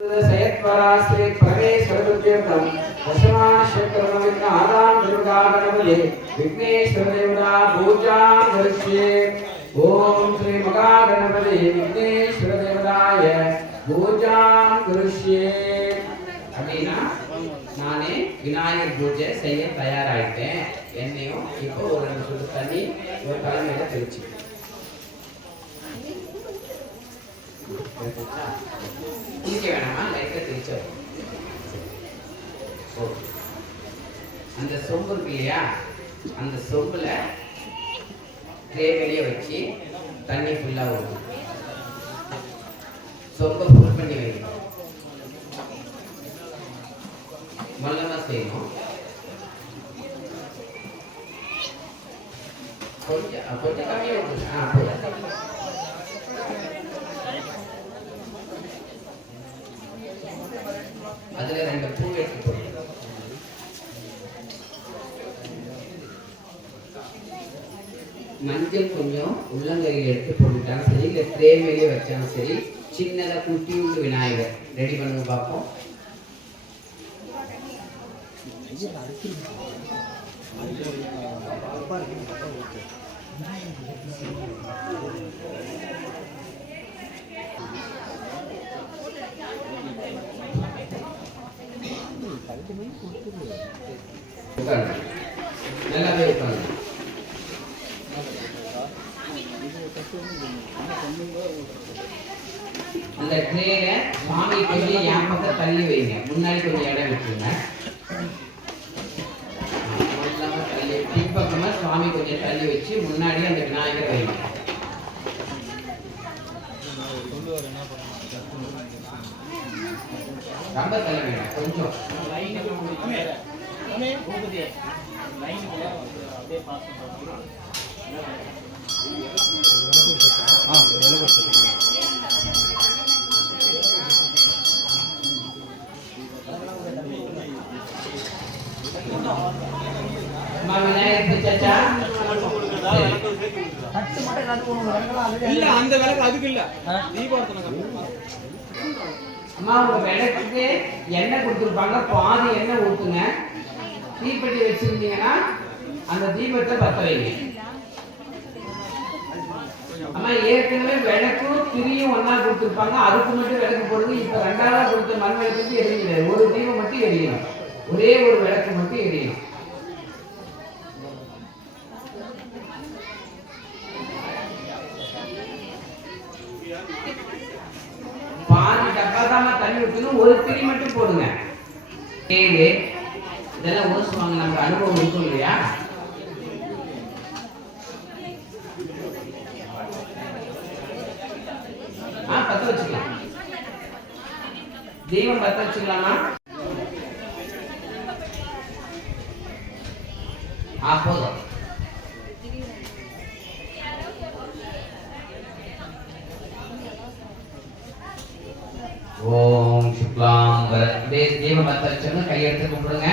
सयत्वरास्ते परमेश्वरदुर्गेन्द्रं दशमानशेखरमविघ्न आदां दुर्गागणपते विघ्नेश्वरदेवता पूजां करिष्ये। ओम श्री महागणपते विघ्नेश्वरदेवताय पूजां करिष्ये। அப்படினா நானே விநாயகர் பூஜை செய்ய தயாராயிட்டேன். என்னையும் இப்போ ஒரு ரெண்டு சுடு தண்ணி ஒரு தலைமையில தெளிச்சு குளிக்க வேணாமா, லைட்டா தெளிச்சு அந்த சொம்பு இருக்கு இல்லையா, அந்த சொம்புல ட்ரே வச்சு தண்ணி ஃபுல்லா ஊற்றணும். சொம்பை ஃபுல் பண்ணி வைக்கணும். மல்லமா செய்யணும். கொஞ்சம் கொஞ்சம் கம்மியாக ஊற்றணும். அதுல ரெண்டு பூ எடுத்து போடணும். மஞ்சள் கொஞ்சம் உள்ளங்கையில் எடுத்து போட்டுட்டாலும் சரி, இல்லை ட்ரே மேலேயே வச்சாலும் சரி. சின்னதாக குட்டியுண்டு விநாயகர் ரெடி பண்ணுங்க பார்ப்போம். நல்லாவே உட்காந்து அந்த ட்ரேல சுவாமி கொஞ்சம் என் பக்கம் தள்ளி வைங்க. முன்னாடி கொஞ்சம் இடம் விட்டுருங்க. பின்பக்கமா சுவாமி கொஞ்சம் தள்ளி வச்சு முன்னாடி அந்த விநாயகர் வைங்க. ரொம்ப தள்ளி வேண்டாம், கொஞ்சம் அந்த விளக்கு அதுக்கு இல்ல, அம்மா உங்க விளக்குக்கு எண்ணெய் கொடுத்துருப்பாங்க, பாதி எண்ணெய் ஊத்துங்க. தீப்பெட்டி வச்சிருந்தீங்கன்னா அந்த தீபத்தை பத்த வைங்க. அம்மா ஏற்கனவே விளக்கும் திரியும் ஒன்னா கொடுத்துருப்பாங்க, அதுக்கு மட்டும் விளக்கு போடுங்க. இப்ப ரெண்டாவதா கொடுத்த மண் விளக்குக்கு எரியல, ஒரு தீபம் மட்டும் எரியணும். ஒரே ஒரு விளக்கு மட்டும் எரியணும். பாதி டப்பாதாம தண்ணி ஊற்றணும், ஒரு திரி மட்டும் போடுங்க. இதெல்லாம் ஓசுவாங்க, நமக்கு அனுபவம் இருக்கும் இல்லையா. பத்த வச்சுக்கலாம், தீபம் பத்த வச்சுக்கலாமா. போதும். ஓம் தீபம் பத்த வச்சோன்னு கையெடுத்து கும்பிடுங்க.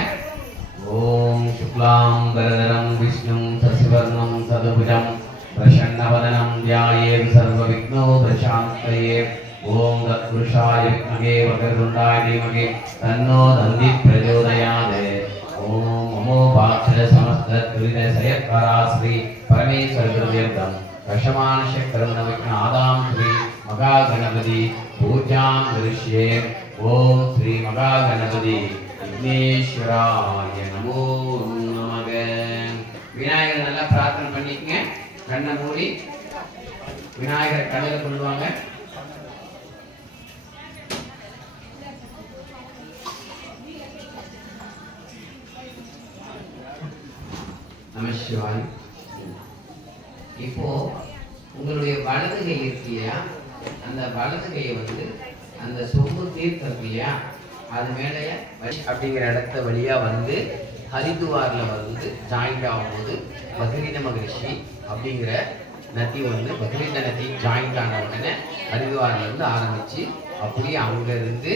ஓம் சுக்லாம் வரதரம் விஷ்ணு சசிவர்ணம் சதுபுஜம் பிரசன்னவதனம் த்யாயேத் சர்வ விக்னோபசாந்தயே. ஓம் தத்புருஷாய வித்மகே வக்ரதுண்டாய தீமகி தன்னோ தந்தி பிரச்சோதயாத். ஓம் நமோ பாக்ஷர சமஸ்த துரித சயத்வரா ஸ்ரீ பரமேஸ்வர குருதேவம் தசமானசக்கரம் விக்ன ஆதாம் ஸ்ரீ மகாகணபதி பூஜாம் கரிஷ்யே. ஓம் ஸ்ரீ மகாகணபதி விக்னேஸ்வராய நமோ நமக. விநாயகர் நல்லா பிரார்த்தனை பண்ணிக்கங்க. கண்ணை மூடி விநாயகர் கண்ணில் கொள்வாங்க. நமசிவாய். இப்போ உங்களுடைய வலது கை இருக்கு இல்லையா, அந்த வலது கையை அந்த சொம்பு தீர்த்தம் இருக்கு இல்லையா, அது மேலேயே அப்படிங்கிற இடத்த வழியா ஹரித்துவாரில் ஜாயிண்ட் ஆகும்போது பத்ரின மகரிஷி அப்படிங்கிற நதி பத்ரின நதி ஜாயிண்ட் ஆன உடனே ஹரித்துவாரில் ஆரம்பிச்சு அப்படியே அங்கிருந்து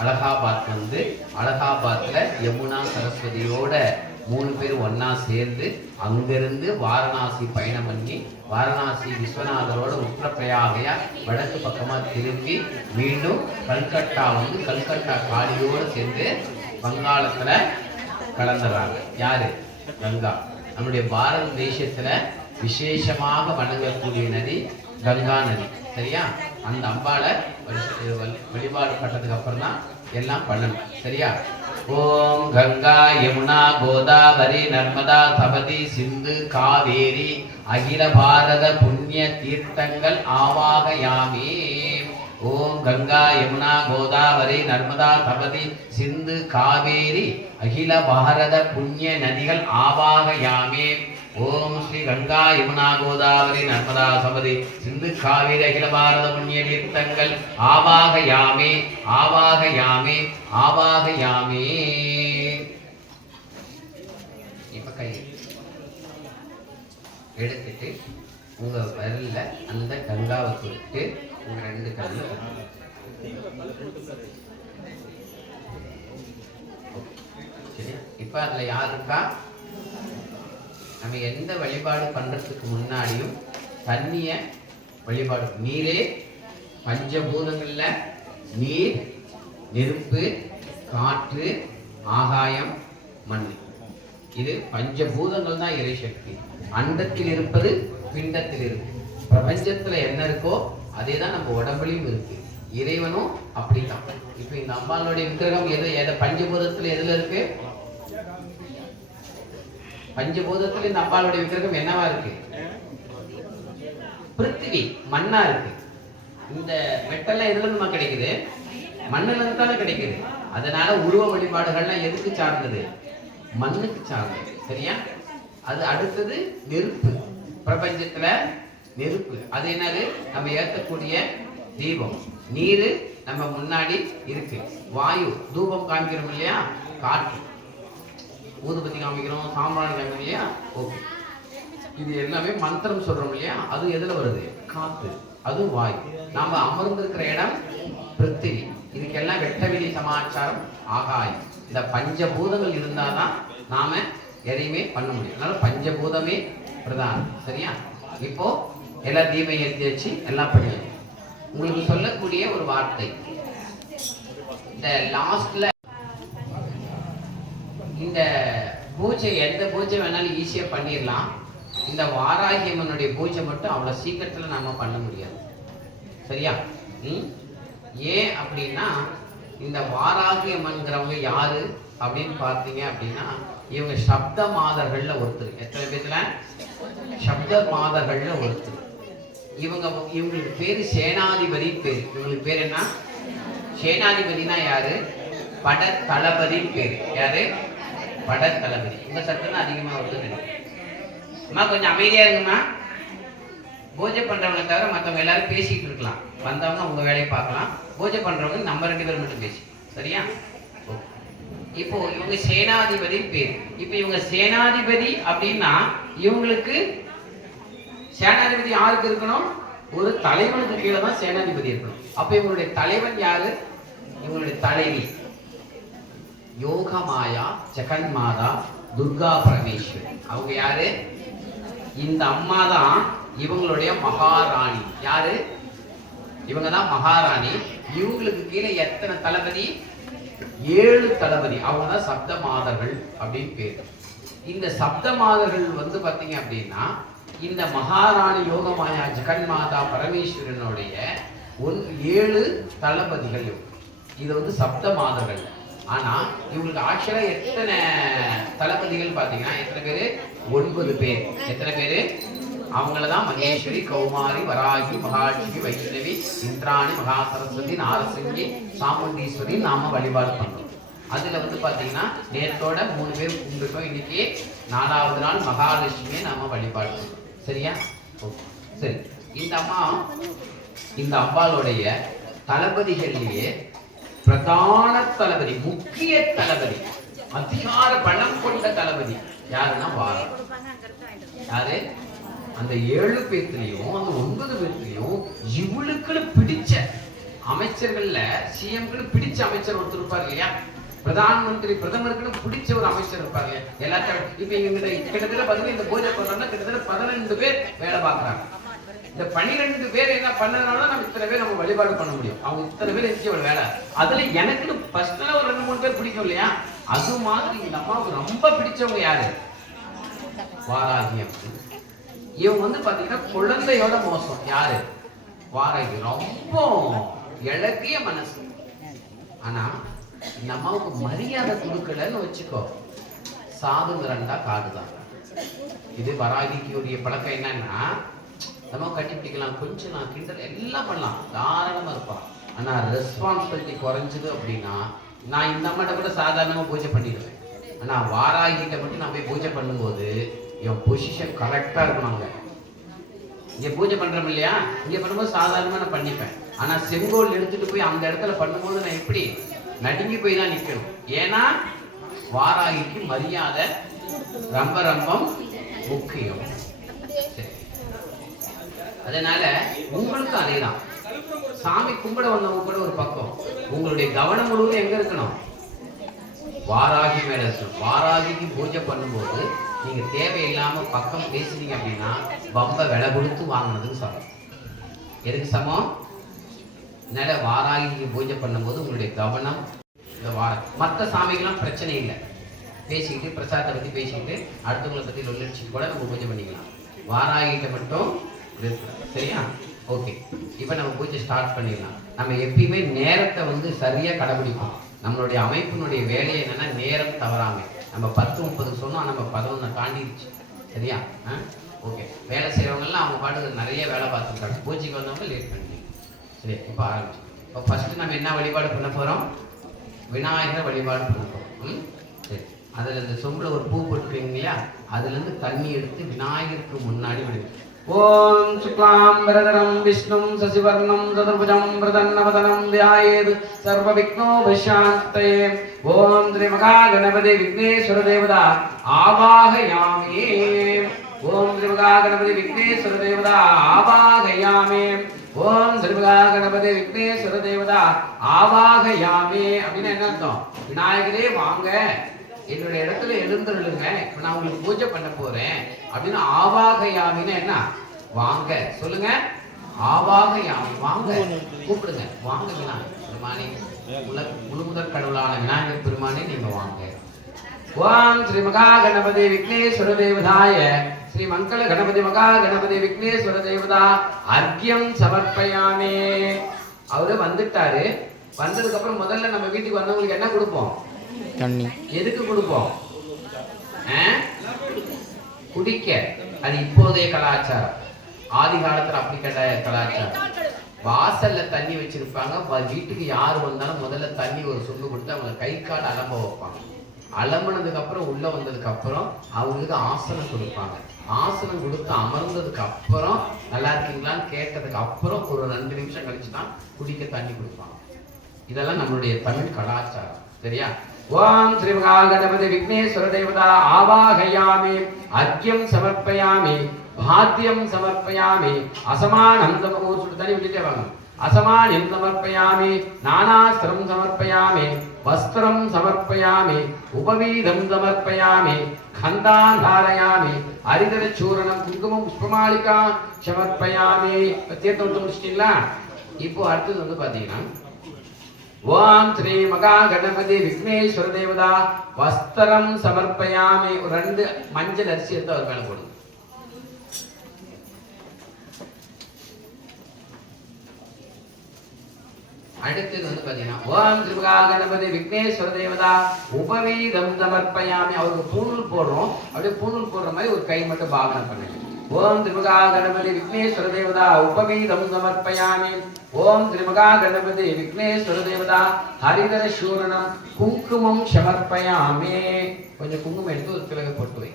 அலகாபாத் அலகாபாத்தில் யமுனா சரஸ்வதியோட 3 பேரும் ஒன்னா சேர்ந்து அங்கிருந்து வாரணாசி பயணம் பண்ணி வாரணாசி விஸ்வநாதரோட உத்தரப்பிரயாகையா வடக்கு பக்கமா திரும்பி மீண்டும் கல்கட்டா வந்து கல்கட்டா காளியோடு சேர்ந்து வங்காளத்துல கலந்துறாங்க. யாரு? கங்கா. நம்முடைய பாரத தேசத்துல விசேஷமாக வணங்கக்கூடிய நதி கங்கா நதி. சரியா? அந்த அம்பாளை வழிபாடு பண்ணதுக்கு அப்புறம் தான் எல்லாம் பண்ணணும். சரியா? ஓம் கங்கா யமுனா கோதாவரி நர்மதா தபதி சிந்து காவேரி அகில பாரத புண்ணிய தீர்த்தங்கள் ஆவாகயாமி. ஓம் கங்கா யமுனா கோதாவரி நர்மதா தபதி சிந்து காவேரி அகில பாரத புண்ணிய நதிகள் ஆவாகயாமி. ஓம் ஸ்ரீ கங்கா யமுனா கோதாவரி நர்மதா சபதி சிந்து காவேரி அகில பாரத புண்ணிய தீர்த்தங்கள் ஆவாகயாமி ஆவாகயாமி ஆவாகயாமி. இப்ப கை எடுத்துட்டு உங்க விரல்ல அந்த கங்காவை தொட்டு உங்க 2 கல்ல சரியா? இப்ப அதுல யார் இருக்கா? நம்ம எந்த வழிபாடு பண்றதுக்கு முன்னாடியும் தண்ணிய வழிபாடு. நீரே பஞ்சபூதங்கள்ல நீர், நெருப்பு, காற்று, ஆகாயம், மண். இது பஞ்சபூதங்கள் தான் இறை சக்தி. அண்டத்தில் இருப்பது பிண்டத்தில் இருக்கு. பிரபஞ்சத்துல என்ன இருக்கோ அதே தான் நம்ம உடம்புலையும் இருக்கு. இறைவனும் அப்படித்தான். இப்ப இந்த அம்பாளுடைய விக்கிரகம் எது பஞ்சபூதத்துல எதுல இருக்கு? பஞ்சபூதத்துல இந்த அம்பாளுடைய விக்கிரகம் என்னவா இருக்கு? பிருத்திவி, மண்ணா இருக்கு. இந்த மெட்டெல்லாம் எதுல இருந்து கிடைக்குது? மண்ணுல இருந்து தானே கிடைக்குது. அதனால உருவ வழிபாடுகள்லாம் எதுக்கு சார்ந்தது? மண்ணுக்கு சார்ந்தது. சரியா? அது அடுத்தது நெருப்பு. பிரபஞ்சத்துல நெருப்பு அது என்னது? நம்ம ஏற்றக்கூடிய தீபம். நீரு நம்ம முன்னாடி இருக்கு. வாயு தூபம் காமிக்கிறோம் இல்லையா? காற்று ஊதுபத்தி காமிக்கிறோம், சாம்பிராணி காமிக்கிறோம் இல்லையா? ஓகே. இது எல்லாமே மந்திரம் சொல்றோம் இல்லையா? அது எதுல வருது? காத்து. அது வாயு. நாம அமர்ந்திருக்கிற இடம் பிருத்திவி. இதுக்கெல்லாம் வெட்டவெளி சமாச்சாரம் ஆகாயம். இந்த பஞ்சபூதங்கள் இருந்தாதான் நாம எதையுமே பண்ண முடியும். அதனால பஞ்சபூதமே பிரதானம். சரியா? இப்போ எல்லா தீபம் ஏற்றி வச்சு எல்லாம் பண்ணணும். உங்களுக்கு சொல்லக்கூடிய ஒரு வார்த்தை, இந்த லாஸ்ட்ல இந்த பூஜை எந்த பூஜை வேணாலும் ஈஸியா பண்ணிடலாம். இந்த வாராகி அம்மனுடைய பூஜை மட்டும் அவ்வளவு சீக்கிரத்துல நாம பண்ண முடியாது. சரியா? ஏன் அப்படின்னா இந்த வாராகி அம்மன்கிறவங்க யாரு அப்படின்னு பார்த்தீங்க அப்படின்னா இவங்க சப்த மாதர்கள்ல ஒருத்தர். எத்தனை பேர்ல? சப்த மாதர்கள்ல ஒருத்தர். இவங்களுக்கு பேரு சேனாதிபதி பேரு. இவங்களுக்கு பேர் என்ன? சேனாதிபதினா யாரு? பட தளபதி பேரு. யாரு? பட தளபதி. உங்க சத்தம் அதிகமா வருது. அம்மா கொஞ்சம் அமைதியா இருங்கம்மா. பூஜை பண்றவங்க தவிர மற்றவங்க எல்லாரும் பேசிட்டு இருக்கலாம். வந்தவங்க உங்க வேலையை பார்க்கலாம். பூஜை பண்றவங்க நம்ம 2 பேரும் மட்டும் பேசி. சரியா? இப்போ இவங்க சேனாதிபதி பேர். இப்போ இவங்க சேனாதிபதி அப்படின்னா இவங்களுக்கு சேனாதிபதி யாருக்கு இருக்கணும்? ஒரு தலைவனுக்கு கீழே தான் சேனாதிபதி இருக்கணும். அப்ப இவங்களுடைய தலைவன் யாரு? இவங்களுடைய தலைவி யோகமாயா ஜெகன்மாதா துர்கா பரமேஸ்வரி. அவங்க யாரு? இந்த அம்மா தான் இவங்களுடைய மகாராணி. யாரு? இவங்க தான் மகாராணி. இவங்களுக்கு கீழே எத்தனை தளபதி? 7 தளபதி. அவங்க தான் சப்த மாதர்கள் அப்படின்னு பேர். இந்த சப்த மாதர்கள் வந்து பாத்தீங்க அப்படின்னா இந்த மகாராணி யோகமாயா ஜெகன்மாதா பரமேஸ்வரனுடைய 7 தளபதிகள். இது வந்து சப்த மாதர்கள். ஆனா இவங்களுக்கு ஆக்சுவலா எத்தனை தளபதிகள் பாத்தீங்கன்னா எத்தனை பேரு? 9 பேர். எத்தனை பேரு? அவங்களதான் மகேஸ்வரி, கௌமாரி, வராகி, மகாலட்சுமி, வைஷ்ணவி, இந்திராணி, மகா சரஸ்வதி, நாரசிங்கி, சாமுண்டீஸ்வரி நாம வழிபாடு பண்றோம். அதுல வந்து பாத்தீங்கன்னா நேற்றோட 3 பேர் கும்பிட்டோம். இன்னைக்கு 4வது நாள் மகாலட்சுமியை நாம வழிபாடு பண்றோம். சரியா? சரி. இந்த அம்பாளுடைய தளபதிகளிலேயே பிரதான தளபதி, முக்கிய தளபதி, அதிகார பலம் கொண்ட தளபதி யாருன்னா வாரா. யாரு? அந்த 7 பேர்த்திலையும் அந்த 9 பேர்த்திலையும் இவளுக்கு பிடிச்ச அமைச்சர்கள்ல சிஎம்க்கு பிடிச்ச அமைச்சர் ஒருத்தர் இருப்பார் இல்லையா? பிரதான் மந்திரி பிரதமருக்குன்னு பிடிச்ச ஒரு அமைச்சர் இருப்பாங்க எல்லாத்தையும். இப்ப இங்க கிட்டத்தட்ட பாத்தீங்கன்னா இந்த பூஜை பண்றோம்னா கிட்டத்தட்ட 12 பேர் வேலை பார்க்கறாங்க. இந்த 12 பேர் என்ன பண்ணதுனால நம்ம இத்தனை பேர் நம்ம வழிபாடு பண்ண முடியும். அவங்க இத்தனை பேர் எரிச்சு ஒரு வேலை. அதுல எனக்குன்னு பர்சனலா ஒரு 2-3 பேர் பிடிக்கும் இல்லையா? அது மாதிரி இந்த அம்மாவுக்கு ரொம்ப பிடிச்சவங்க யாரு? வாராகி அம்மன். இவங்க வந்து பாத்தீங்கன்னா குழந்தையோட மோசம். யாரு? வாராகி. ரொம்ப இழகிய மனசு. ஆனா இந்த அம்மாவுக்கு மரியாதை கொடுக்கலன்னு வச்சுக்கோ, சாதுங்கிறண்டா காடுதான். இது வராகிக்குரிய பழக்கம். என்னன்னா நம்ம கட்டி பிடிக்கலாம், கொஞ்சம் நான் கிண்டல் எல்லாம் பண்ணலாம், தாராளமா இருப்பான். ஆனா ரெஸ்பான்சிபிலிட்டி குறைஞ்சது அப்படின்னா நான் இந்த அம்மாட்ட கூட சாதாரணமா பூஜை பண்ணிடுவேன். ஆனா வாராகிட்ட மட்டும் நான் போய் பூஜை பண்ணும்போது என் பொசிஷன் கரெக்டா இருக்கணுங்க. இங்க பூஜை பண்றோம் இல்லையா, இங்க பண்ணும்போது சாதாரணமா நான் பண்ணிப்பேன். ஆனா செங்கோல் எடுத்துட்டு போய் அந்த இடத்துல பண்ணும்போது நான் எப்படி நடுங்கி போய் தான் நிக்கணும். ஏன்னா வாராகிக்கு மரியாதை ரொம்ப ரொம்ப முக்கியம். அதனால உங்களுக்கும் அதேதான். சாமி கும்பிட வந்தவங்க கூட ஒரு பக்கம், உங்களுடைய கவனம் முழுவதும் எங்க இருக்கணும்? வாராகி மேல இருக்கணும். வாராகிக்கு பூஜை பண்ணும்போது நீங்க தேவையில்லாம பக்கம் பேசுறீங்க அப்படின்னா பம்ப விலை கொடுத்து வாங்கினதுக்கு சமம். எதுக்கு சமம்? அதனால வாராகிக்கு பூஜை பண்ணும்போது உங்களுடைய கவனம் இந்த மற்ற சாமிகள்லாம் பிரச்சனை இல்லை. பேசிக்கிட்டு பிரசாதத்தை பத்தி பேசிக்கிட்டு அடுத்தவங்களை பத்தி லொல்லடிச்சுட்டு கூட நம்ம பூஜை பண்ணிக்கலாம். வாராகிட்ட மட்டும் சரியா? ஓகே, இப்போ நம்ம பூஜை ஸ்டார்ட் பண்ணிடலாம். நம்ம எப்பயுமே நேரத்தை வந்து சரியா கடைபிடிப்போம். நம்மளுடைய அமைப்பினுடைய வேலையை என்னன்னா நேரம் தவறாம. நம்ம 10:30 சொன்னோம், நம்ம 11 தாண்டிடுச்சு. சரியா? ஓகே, வேலை செய்யறவங்கலாம் அவங்க பாட்டுக்கு நிறைய வேலை பார்த்துருக்காங்க. பூஜைக்கு வந்தவங்க லேட் பண்ணி. சரி, இப்போ ஆரம்பிச்சு. இப்போ ஃபர்ஸ்ட் நம்ம என்ன வழிபாடு பண்ண போறோம்? விநாயகரை வழிபாடு பண்ண போறோம். சரி, அதுல இந்த சொம்புல ஒரு பூ போட்டுருக்கீங்க இல்லையா, அதுல இருந்து தண்ணி எடுத்து விநாயகருக்கு முன்னாடி விடுங்க. ஓம் சுக்லாம் வரதரம் விஷ்ணும் சசிவர்ணம் சதுர்புஜம் பிரதன்னவதனம் த்யாயேத் சர்வ விக்னோபசாந்தயே. ஓம் ஸ்ரீ மகா கணபதி விக்னேஸ்வர தேவதா ஆவாஹயாமி. ஓம் ஸ்ரீ மகா கணபதி விக்னேஸ்வர தேவதா ஆவாஹயாமி. ஓம் ஸ்ரீ மகா கணபதி விக்னேஸ்வர தேவதா ஆவாஹயாமி. அப்படின்னு என்ன அர்த்தம்? விநாயகரே வாங்க, என்னுடைய இடத்துல எழுந்துருளுங்க, இப்ப நான் உங்களுக்கு பூஜை பண்ண போறேன் அப்படின்னு. ஆவாகயாமின்னு என்ன? வாங்க சொல்லுங்க. ஆவாகயாமி, வாங்க கூப்பிடுங்க, வாங்க விநாயகர் பெருமானே, முழு முதற் கடவுளான விநாயகர் பெருமானே நீங்க வாங்க. ஓம் ஸ்ரீ மகா கணபதி விக்னேஸ்வர தேவதாய ஸ்ரீ மங்கள கணபதி மகா கணபதி விக்னேஸ்வர தேவதா அர்க்கியம் சமர்ப்பயாமே. அவரு வந்துட்டாரு. வந்ததுக்கு அப்புறம் முதல்ல நம்ம வீட்டுக்கு வந்தவங்களுக்கு என்ன கொடுப்போம்? தண்ணி. எதுக்கு கொடுப்போம்? குடிக்க. அது இப்போதைய கலாச்சாரம். ஆதி காலத்துல அப்படி கலாச்சாரம். வாசல்ல தண்ணி வச்சிருப்பாங்க. வீட்டுக்கு யாரு வந்தாலும் முதல்ல தண்ணி ஒரு சொம்பு கொடுத்து அவங்க கை கால் அலம்ப வைப்பாங்க. அலம்பினதுக்கு அப்புறம் உள்ள வந்ததுக்கு அப்புறம் அவங்களுக்கு ஆசனம் கொடுப்பாங்க. ஆசனம் கொடுத்து அமர்ந்ததுக்கு அப்புறம் நல்லா இருக்கீங்களான்னு கேட்டதுக்கு அப்புறம் ஒரு 2 நிமிஷம் கழிச்சு தான் குடிக்க தண்ணி கொடுப்பாங்க. இதெல்லாம் நம்மளுடைய தமிழ் கலாச்சாரம். சரியா? ஓம் ஸ்ரீ மகா கணபதி விக்னேஸ்வர தேவதா ஆவாஹயாமி. அர்க்கியம் சமர்ப்பயாமி. பாத்தியம் சமர்ப்பயாமி. அசமானம் தனி விட்டுட்டே வாங்க. அசமானம் சமர்ப்பயாமி. நானாஸ்திரம் சமர்ப்பயாமி. வஸ்திரம் சமர்ப்பயாமி. உபவீதம் சமர்ப்பயாமி. கந்தான் தாரயாமி. அரிதர சூரணம் குங்குமம் புஷ்பமாலிகா சமர்ப்பயாமி. தீர்த்தம் விட்டு முடிச்சிட்டீங்களா? இப்போ அடுத்தது வந்து பாத்தீங்கன்னா ஓம் ஸ்ரீ மகா கணபதி விக்னேஸ்வர தேவதா வஸ்திரம் சமர்ப்பயாமி. ஒரு 2 மஞ்சள் அரிசி எடுத்து அவர் மேல போடுங்க. அடுத்தது வந்து பாத்தீங்கன்னா ஓம் ஸ்ரீ மகா கணபதி விக்னேஸ்வர தேவதா உபவீதம் சமர்ப்பயாமி. அவருக்கு பூணூல் போடுறோம். அப்படியே பூணூல் போடுற மாதிரி ஒரு கை மட்டும் பாவனை பண்ணுங்க. ஓம் ஸ்ரீ மகா கணபதி விக்னேஸ்வர தேவதா உபவீதம் சமர்ப்பயாமி. ஓம் ஸ்ரீ மகா கணபதி விக்னேஸ்வர தேவதா ஹரிதர சூரணம் குங்குமம் சமர்ப்பயாமி. கொஞ்சம் குங்குமம் எடுத்து ஒரு திலக போட்டு வை.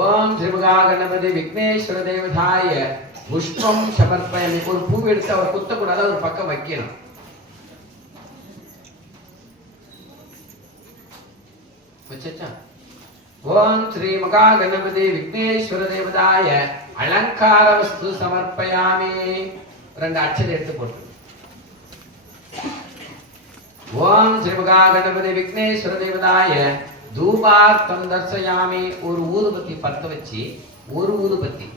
ஓம் ஸ்ரீ மகா கணபதி விக்னேஸ்வர தேவதாய புஷ்பம் சமர்ப்பயாமி. ஒரு பூ எடுத்து அவர் குத்தக்கூடாது, ஒரு பக்கம் வைக்கணும். ஓம் ஸ்ரீ மகா கணபதி விக்னேஸ்வர தேவதாய அலங்கார வஸ்து சமர்ப்பயாமி. 2 அட்சதை எடுத்து போட்டு ஓம் ஸ்ரீமுகா கணபதி விக்னேஸ்வர தேவதாய தூபார்த்தம் தர்சயாமி. ஒரு ஊதுபத்தி பத்த வச்சு ஒரு ஊதுபத்தி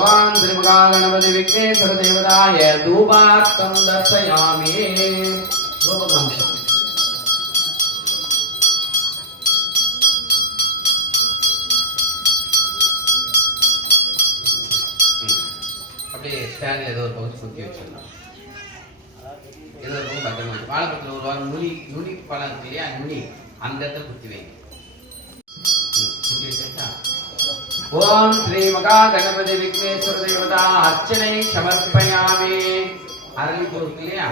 ஓம் ஸ்ரீமுகா கணபதி விக்னேஸ்வர தேவதாய தூபார்த்தம் தர்சயாமி. தூபகாம்சம் அப்படியே ஸ்டாண்ட்ல ஏதோ ஒரு பவுச் குத்தி வச்சிடலாம். ஏதோ ரொம்ப பத்திரமா வாழைப்பழத்தில் ஒரு வாரம் நுனி பழம் இருக்கு இல்லையா, நுனி அந்த இடத்துல குத்தி வைங்க. குத்தி வச்சா ஓம் ஸ்ரீ மகா கணபதி விக்னேஸ்வர தேவதா அர்ச்சனை சமர்ப்பயாமி. அரளிப்பூ இருக்கு இல்லையா,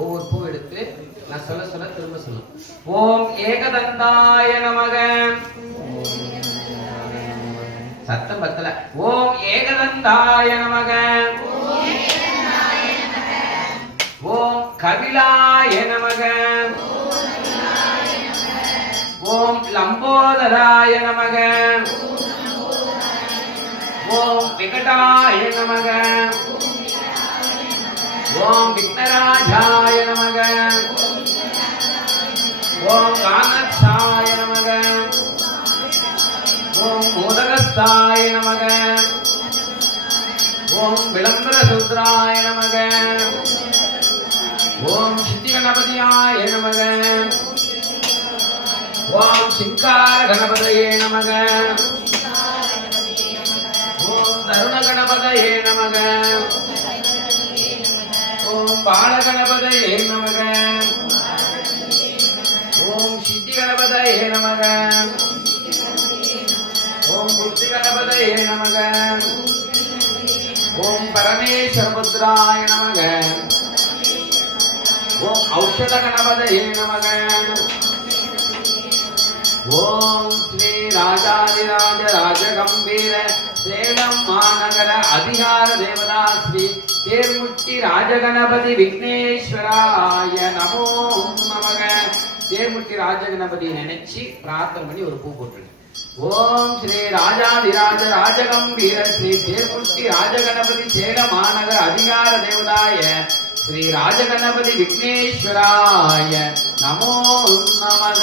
ஒவ்வொரு பூ எடுத்து நான் சொல்ல சொல்ல திரும்ப சொல்லணும். ஓம் ஏகதந்தாய நமக. சத்தம் பத்தல. ஓம் ஏகதந்தாய நமக. ஓம் கபிலாய நமக. ஓம் லம்போதராய நமக. ஓம் விகடாய நமக. ஓம் விக்னராஜாய நமக. ஓம் கானத்சாய நமக. ஓம் மோதகஸ்தாய நமக. ஓம் விளம்பரசூத்ராய நமக. ஓம் சித்தி கணபதியாய நமக. ஓம் சிங்கார கணபதியே நமக. ஓம் தருண கணபதியே நமக. ஓம் பால கணபதியே நமக. ஓம் சித்தி கணபதியே நமக. ஓம் புத்தி கணபதியே நமக. ஓம் பரமேஸ்வர புத்ராய நமக. ஓம் ஔஷத கணபதியே நமக. ஓம் ஸ்ரீ ராஜாதிராஜ ராஜகம்பீர சேலம் மாநகர அதிகார தேவதா ஸ்ரீ தேர்முட்டி ராஜகணபதி விக்னேஸ்வராய நமோ நமக. தேர்முட்டி ராஜகணபதி நினைச்சு பிரார்த்தனை பண்ணி ஒரு பூ போட்டுருங்க. ஓம் ஸ்ரீ ராஜாதிராஜ ராஜகம்பீர ஸ்ரீ தேர்முட்டி ராஜகணபதி சேல மாநகர அதிகார தேவதாய ஸ்ரீ ராஜகணபதி விக்னேஸ்வராய நமோ நமக.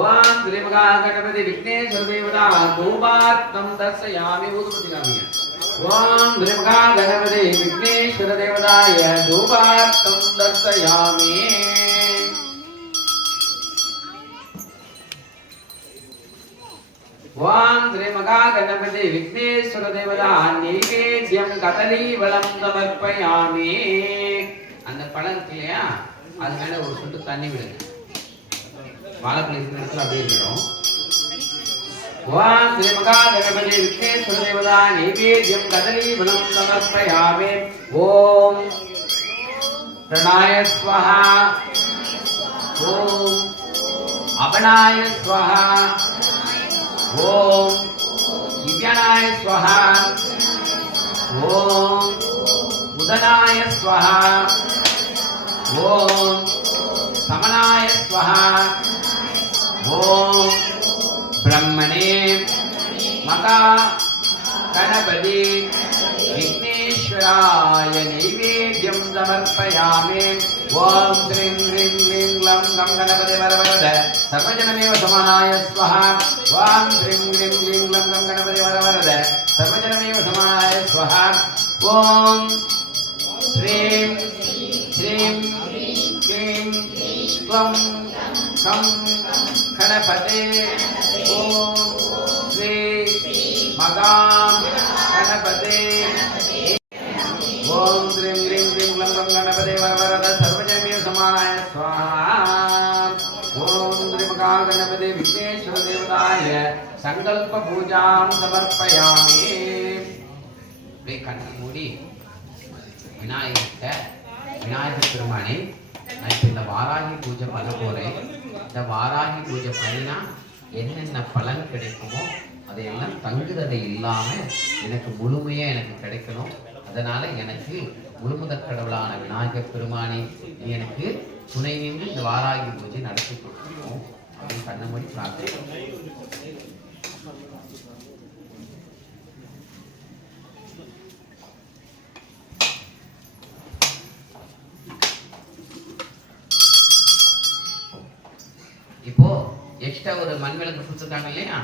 ஓம் ஸ்ரீ மகா கணபதி விக்னேஸ்வர தேவதா தூபார்த்தம் தர்சயாமி. ஊதுபத்தி காமிய. ஓம் ஸ்ரீ மகா கணபதி விக்னேஸ்வர தேவதாய தூபார்த்தம் தர்சயாமி. ஓம் ஸ்ரீ மகா கணபதி விக்னேஸ்வர தேவதா நைவேத்யம் கதலீவலம் சமர்ப்பயாமி. அந்த பழம் இருக்கு இல்லையா, அது மேல ஒரு சொட்டு தண்ணி விடுங்க. வாழைப்பழம் இருக்கிற இடத்துல அப்படியே இருக்கணும். ஓம் ஸ்ரீ மகா கணபதி விக்னேஸ்வர தேவதா நைவேத்யம் கதலீவலம் சமர்ப்பயாமி. ஓம் பிரணாய ஸ்வஹா. ஓம் அபனாய ஸ்வஹா. ஓம் திவ்யானாய ஸ்வஹா. ஓம் உதனாய ஸ்வஹா. ஓம் समनाय स्वाहा. ओम ब्रह्मणे मका गणपति विघ्नेश्वराय नैवेद्यं समर्पयामि. ओम श्रीं ह्रीं क्लीं ग्लं गं गणपते वरवरद सर्वजनमेव समानाय स्वाहा. ओम श्रीं ह्रीं क्लीं ग्लं गं गणपते वरवरद सर्वजनमेव समानाय स्वाहा. ओम श्रीं ह्रीं क्लीं ग्लं गं गणपते. ओम श्री मगा गणपते. ओम श्रीं ह्रीं क्लीं ग्लं गं गणपते वरवरद सर्वजनमेव समानाय स्वाहा. ओम श्री मगा गणपते विघ्नेश्वर देवताय संकल्प पूजां समर्पयामि. கண்ணை மூடி விநாயகர் பெருமானே, நான் இப்போ இந்த வாராகி பூஜை பண்ண போறேன். இந்த வாராகி பூஜை பண்ணினா என்னென்ன பலன் கிடைக்குமோ அதையெல்லாம் தங்குதடை இல்லாம எனக்கு முழுமையா எனக்கு கிடைக்கணும். அதனால எனக்கு முழுமுதற் கடவுளான விநாயகர் பெருமானே நீ எனக்கு துணை நின்று இந்த வாராகி பூஜை நடத்தி கொடுக்கணும் அப்படின்னு கண்ண மூடி பிரார்த்தனை. இப்போ எக்ஸ்ட்ரா ஒரு மண் விளக்கு கொடுத்துருக்காங்க இல்லையா,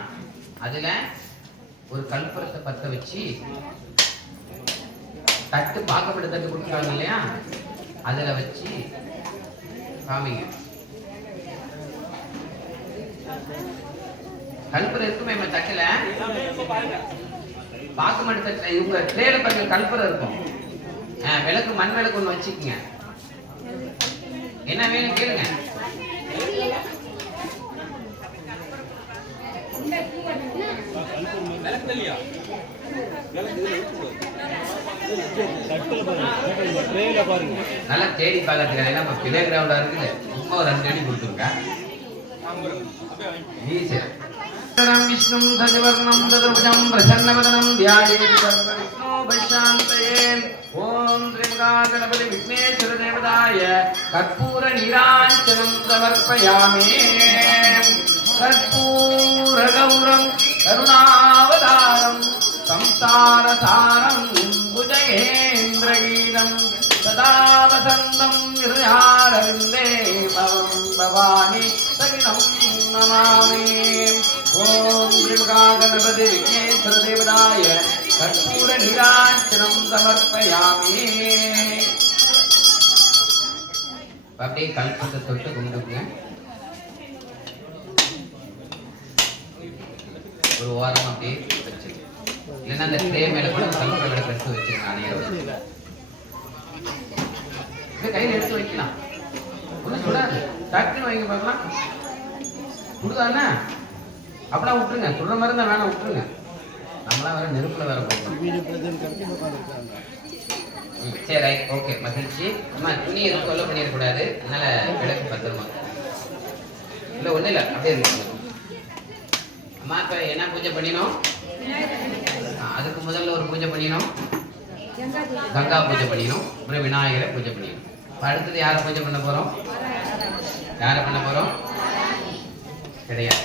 அதுல ஒரு கற்பூரத்தை பத்த வச்சு தட்டு பார்க்கப்பட்ட தட்டு கொடுத்துருக்காங்க இல்லையா, அதுல வச்சு காமிங்க. கற்பூரம் இருக்குமே தட்டுல, பார்க்கப்பட்ட தட்டுல இவங்க ட்ரேல பாருங்க கற்பூரம் இருக்கும். விளக்கு மண் விளக்கு ஒண்ணு வச்சுக்கோங்க. என்ன வேணும் கேளுங்க. நல்லா தேடி பார்க்கறதுக்கு நம்ம பிளே கிரவுண்டா இருக்குது. சும்மா ஒரு 2 அடி கொடுத்துருங்க. விஷ்ணும் சஜவர்ணம் ததுர்புஜம் பிரசன்னவதனம் தியாயேத் சர்வவிக்னோபசாந்தயே. ஓம் திரிமுகா கணபதி விக்னேஸ்வர தேவதாய கற்பூர நீராஞ்சனம் சமர்ப்பயாமி. கற்பூர கௌரம் கருணாவதாரம் சம்சாரசாரம் புஜகேந்திரகீதம் சதா வசந்தம் ஹிருதயாரவிந்தே பவானி சகிதம் நமாமி. ஓம் திரிமுகா கணபதி விக்னேஸ்வர தேவதாய கற்பூர நீராஞ்சனம் சமர்ப்பயாமி. அப்படியே கல்பத்தை தொட்டு கும்பிடுங்க. ஒரு ஓரம் அப்படியே வச்சு, இல்லைன்னா அந்த ட்ரே மேல கூட கல்ப விட கட்டு வச்சிருக்கேன். கையில எடுத்து வைக்கலாம், ஒன்றும் சொல்லாது. டக்குன்னு வைங்க பார்க்கலாம். கொடுதானே அப்படிலாம் விட்டுருங்க. சொல்ற மாதிரி தான் வேணாம், விட்டுருங்க. நம்மளாம் வேற நெருப்புல வேற போகணும். சரி ரைட் ஓகே மகிழ்ச்சி. அம்மா துணி எதுவும் கொல்ல பண்ணிடக்கூடாது, அதனால விளக்கு பத்திரமா. இல்லை ஒன்றும் இல்லை அப்படியே இருக்கு. அம்மா இப்போ என்ன பூஜை பண்ணினோம்? அதுக்கு முதல்ல ஒரு பூஜை பண்ணினோம், கங்கா பூஜை பண்ணினோம். அப்புறம் விநாயகரை பூஜை பண்ணினோம். அடுத்தது யாரை பூஜை பண்ண போறோம்? யாரை பண்ண போறோம்? கிடையாது.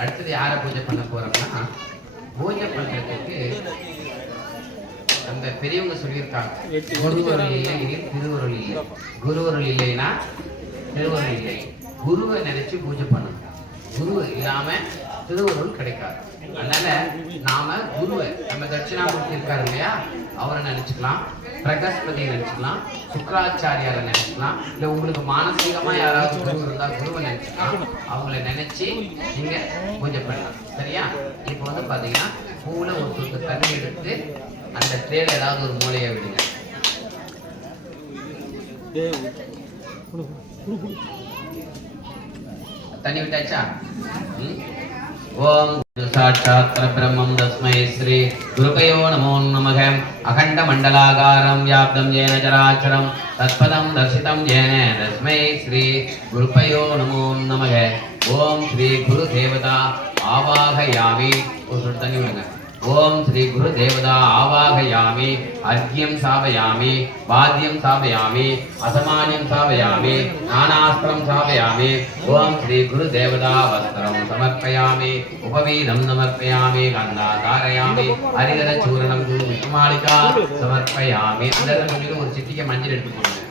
அடுத்தது யாரை பூஜை பண்ண போறோம்னா, பூஜை பண்றதுக்கு அந்த பெரியவங்க சொல்லியிருக்காங்க, குருவருள் இல்லை திருவருள் இல்லை. குருவருள் இல்லைன்னா திருவருள் இல்லை. குருவை நினைச்சு பூஜை பண்ணணும். குரு இல்லாம திருவருள் கிடைக்காது. அதனால நாம குருவை, நம்ம தட்சிணாமூர்த்தி இருக்காரு இல்லையா, அவரை நினைச்சுக்கலாம், பிரகஸ்பதியை நினைச்சுக்கலாம், சுக்கராச்சாரியாரை நினைச்சுக்கலாம். இல்லை உங்களுக்கு மானசீகமா யாராவது குரு இருந்தா குருவை நினைச்சுக்கலாம். அவங்கள நினைச்சு நீங்க பூஜை பண்ணலாம். சரியா? இப்போ வந்து பாத்தீங்கன்னா பூவில் ஒரு சொட்டு தண்ணி எடுத்து அந்த ட்ரேல ஏதாவது ஒரு மூலையை விடுங்க. தண்ணி விட்டாச்சா? ஓம் சாட்சாத் பரபிரம்மம் தஸ்மை ஸ்ரீ குருபயோ நமோ நமக. அகண்ட மண்டலாகாரம் வியாப்தம் ஏன சராச்சரம் தத்பதம் தர்சிதம் ஏன தஸ்மை ஸ்ரீ குருபயோ நமோ நமக. ஓம் ஸ்ரீ குரு தேவதா ஆவாகயாமி. ஒரு சொட்டு தண்ணி விடுங்க. ஓம் ஸ்ரீ குரு தேவதா ஆவாகயாமி. அர்க்யம் சாபயாமி, வாத்தியம் சாபயாமி, அசமானியம் சாபயாமி, நானாஸ்திரம் சாபயாமி. ஓம் ஸ்ரீ குரு தேவதா வஸ்திரம் சமர்ப்பயாமி, உபவீதம் சமர்ப்பயாமி, கந்தா தாரயாமி, ஹரிதர சூரணம் விஷ்ணுமாலிகா சமர்ப்பயாமி. அந்த கொஞ்சம் ஒரு சிட்டிகை மஞ்சள் எடுத்து போடுங்க.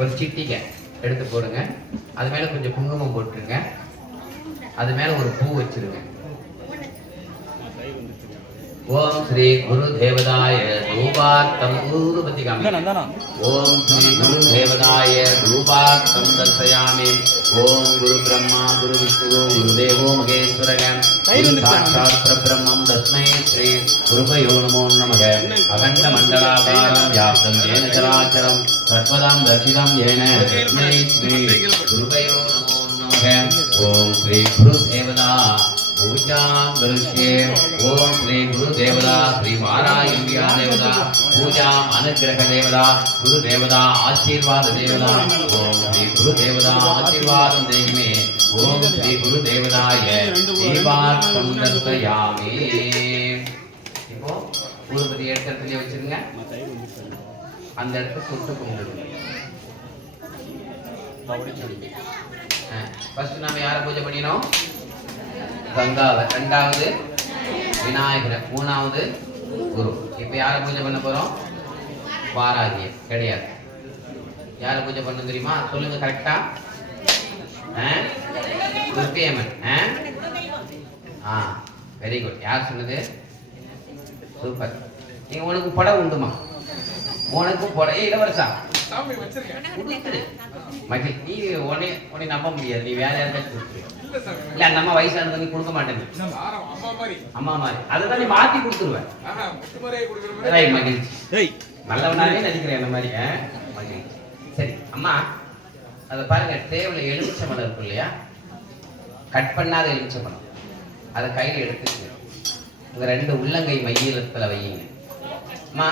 ஒரு சிட்டிகை எடுத்து போடுங்க. அது மேல கொஞ்சம் குங்குமம் போட்டுருங்க. அது மேல ஒரு பூ வச்சிருங்க. ஓம் ஸ்ரீ குரு தேவதாய தூபார்த்தம் ஊதுபத்தி காமிங்க. ஓம் ஸ்ரீ குரு தேவதாய தூபார்த்தம் தர்சயாமி. ஓம் குரு பிரம்மா குரு விஷ்ணு குரு தேவோ மகேஸ்வரக. சாட்சாத் பரபிரம்மம் தஸ்மை ஸ்ரீ குருபயோ நமோ நமக. அகண்ட மண்டலாகாரம் வியாப்தம் ஏன சராச்சரம் சர்வதாம் தர்சிதம் ஏன தஸ்மை ஸ்ரீ குருபயோ நமோ நமக. ஓம் ஸ்ரீ குரு தேவதா பூஜாம் கருஷ்யே. ஓம் ஸ்ரீ குரு தேவதா ஸ்ரீ வாராயும்பியா தேவதா பூஜாம் அனுகிரக தேவதா குரு தேவதா ஆசீர்வாத தேவதா. ஓம் ஸ்ரீ குரு தேவதா ஆசீர்வாதம் தேகிமே. ஓம் ஸ்ரீ குரு தேவதாய தீபார்த்தம் தர்சயாமி. இப்போ ஊர்பதி இடத்துல வச்சிருங்க, அந்த இடத்துல சுட்டு கும்பிடுங்க. ஃபர்ஸ்ட் நம்ம யாரை பூஜை பண்ணினோம்? கங்காவை. ரெண்டாவது விநாயகரை. மூணாவது குரு. இப்ப யாரை பூஜை பண்ண போறோம்? வாராகிய. கிடையாது. யாரை பூஜை பண்ண தெரியுமா? சொல்லுங்க கரெக்டா. துர்க்கையம்மன். Very good. யார் சொன்னது? சூப்பர். நீங்க உனக்கு படம் உண்டுமா? உனக்கும் படம் இளவரசா மகிழ். நீ உன்னை நம்ப முடியாது. நீ வேற யாருக்காச்சும் இல்ல, அந்த அம்மா வயசானது நீ கொடுக்க மாட்டேங்க. அம்மா மாதிரி அதுதான் நீ மாத்தி கொடுத்துருவேன். மகிழ்ச்சி. நல்லவனாவே நடிக்கிறேன் அந்த மாதிரி. மகிழ்ச்சி. சரி அம்மா, அதை பாருங்க. தேவையில்ல எலுமிச்சை மலம் இருக்கும் இல்லையா? கட் பண்ணாத எலுமிச்சை மலம் அதை கையில எடுத்துக்கங்க. உங்க 2 உள்ளங்கை மையத்துல வையுங்க. அம்மா,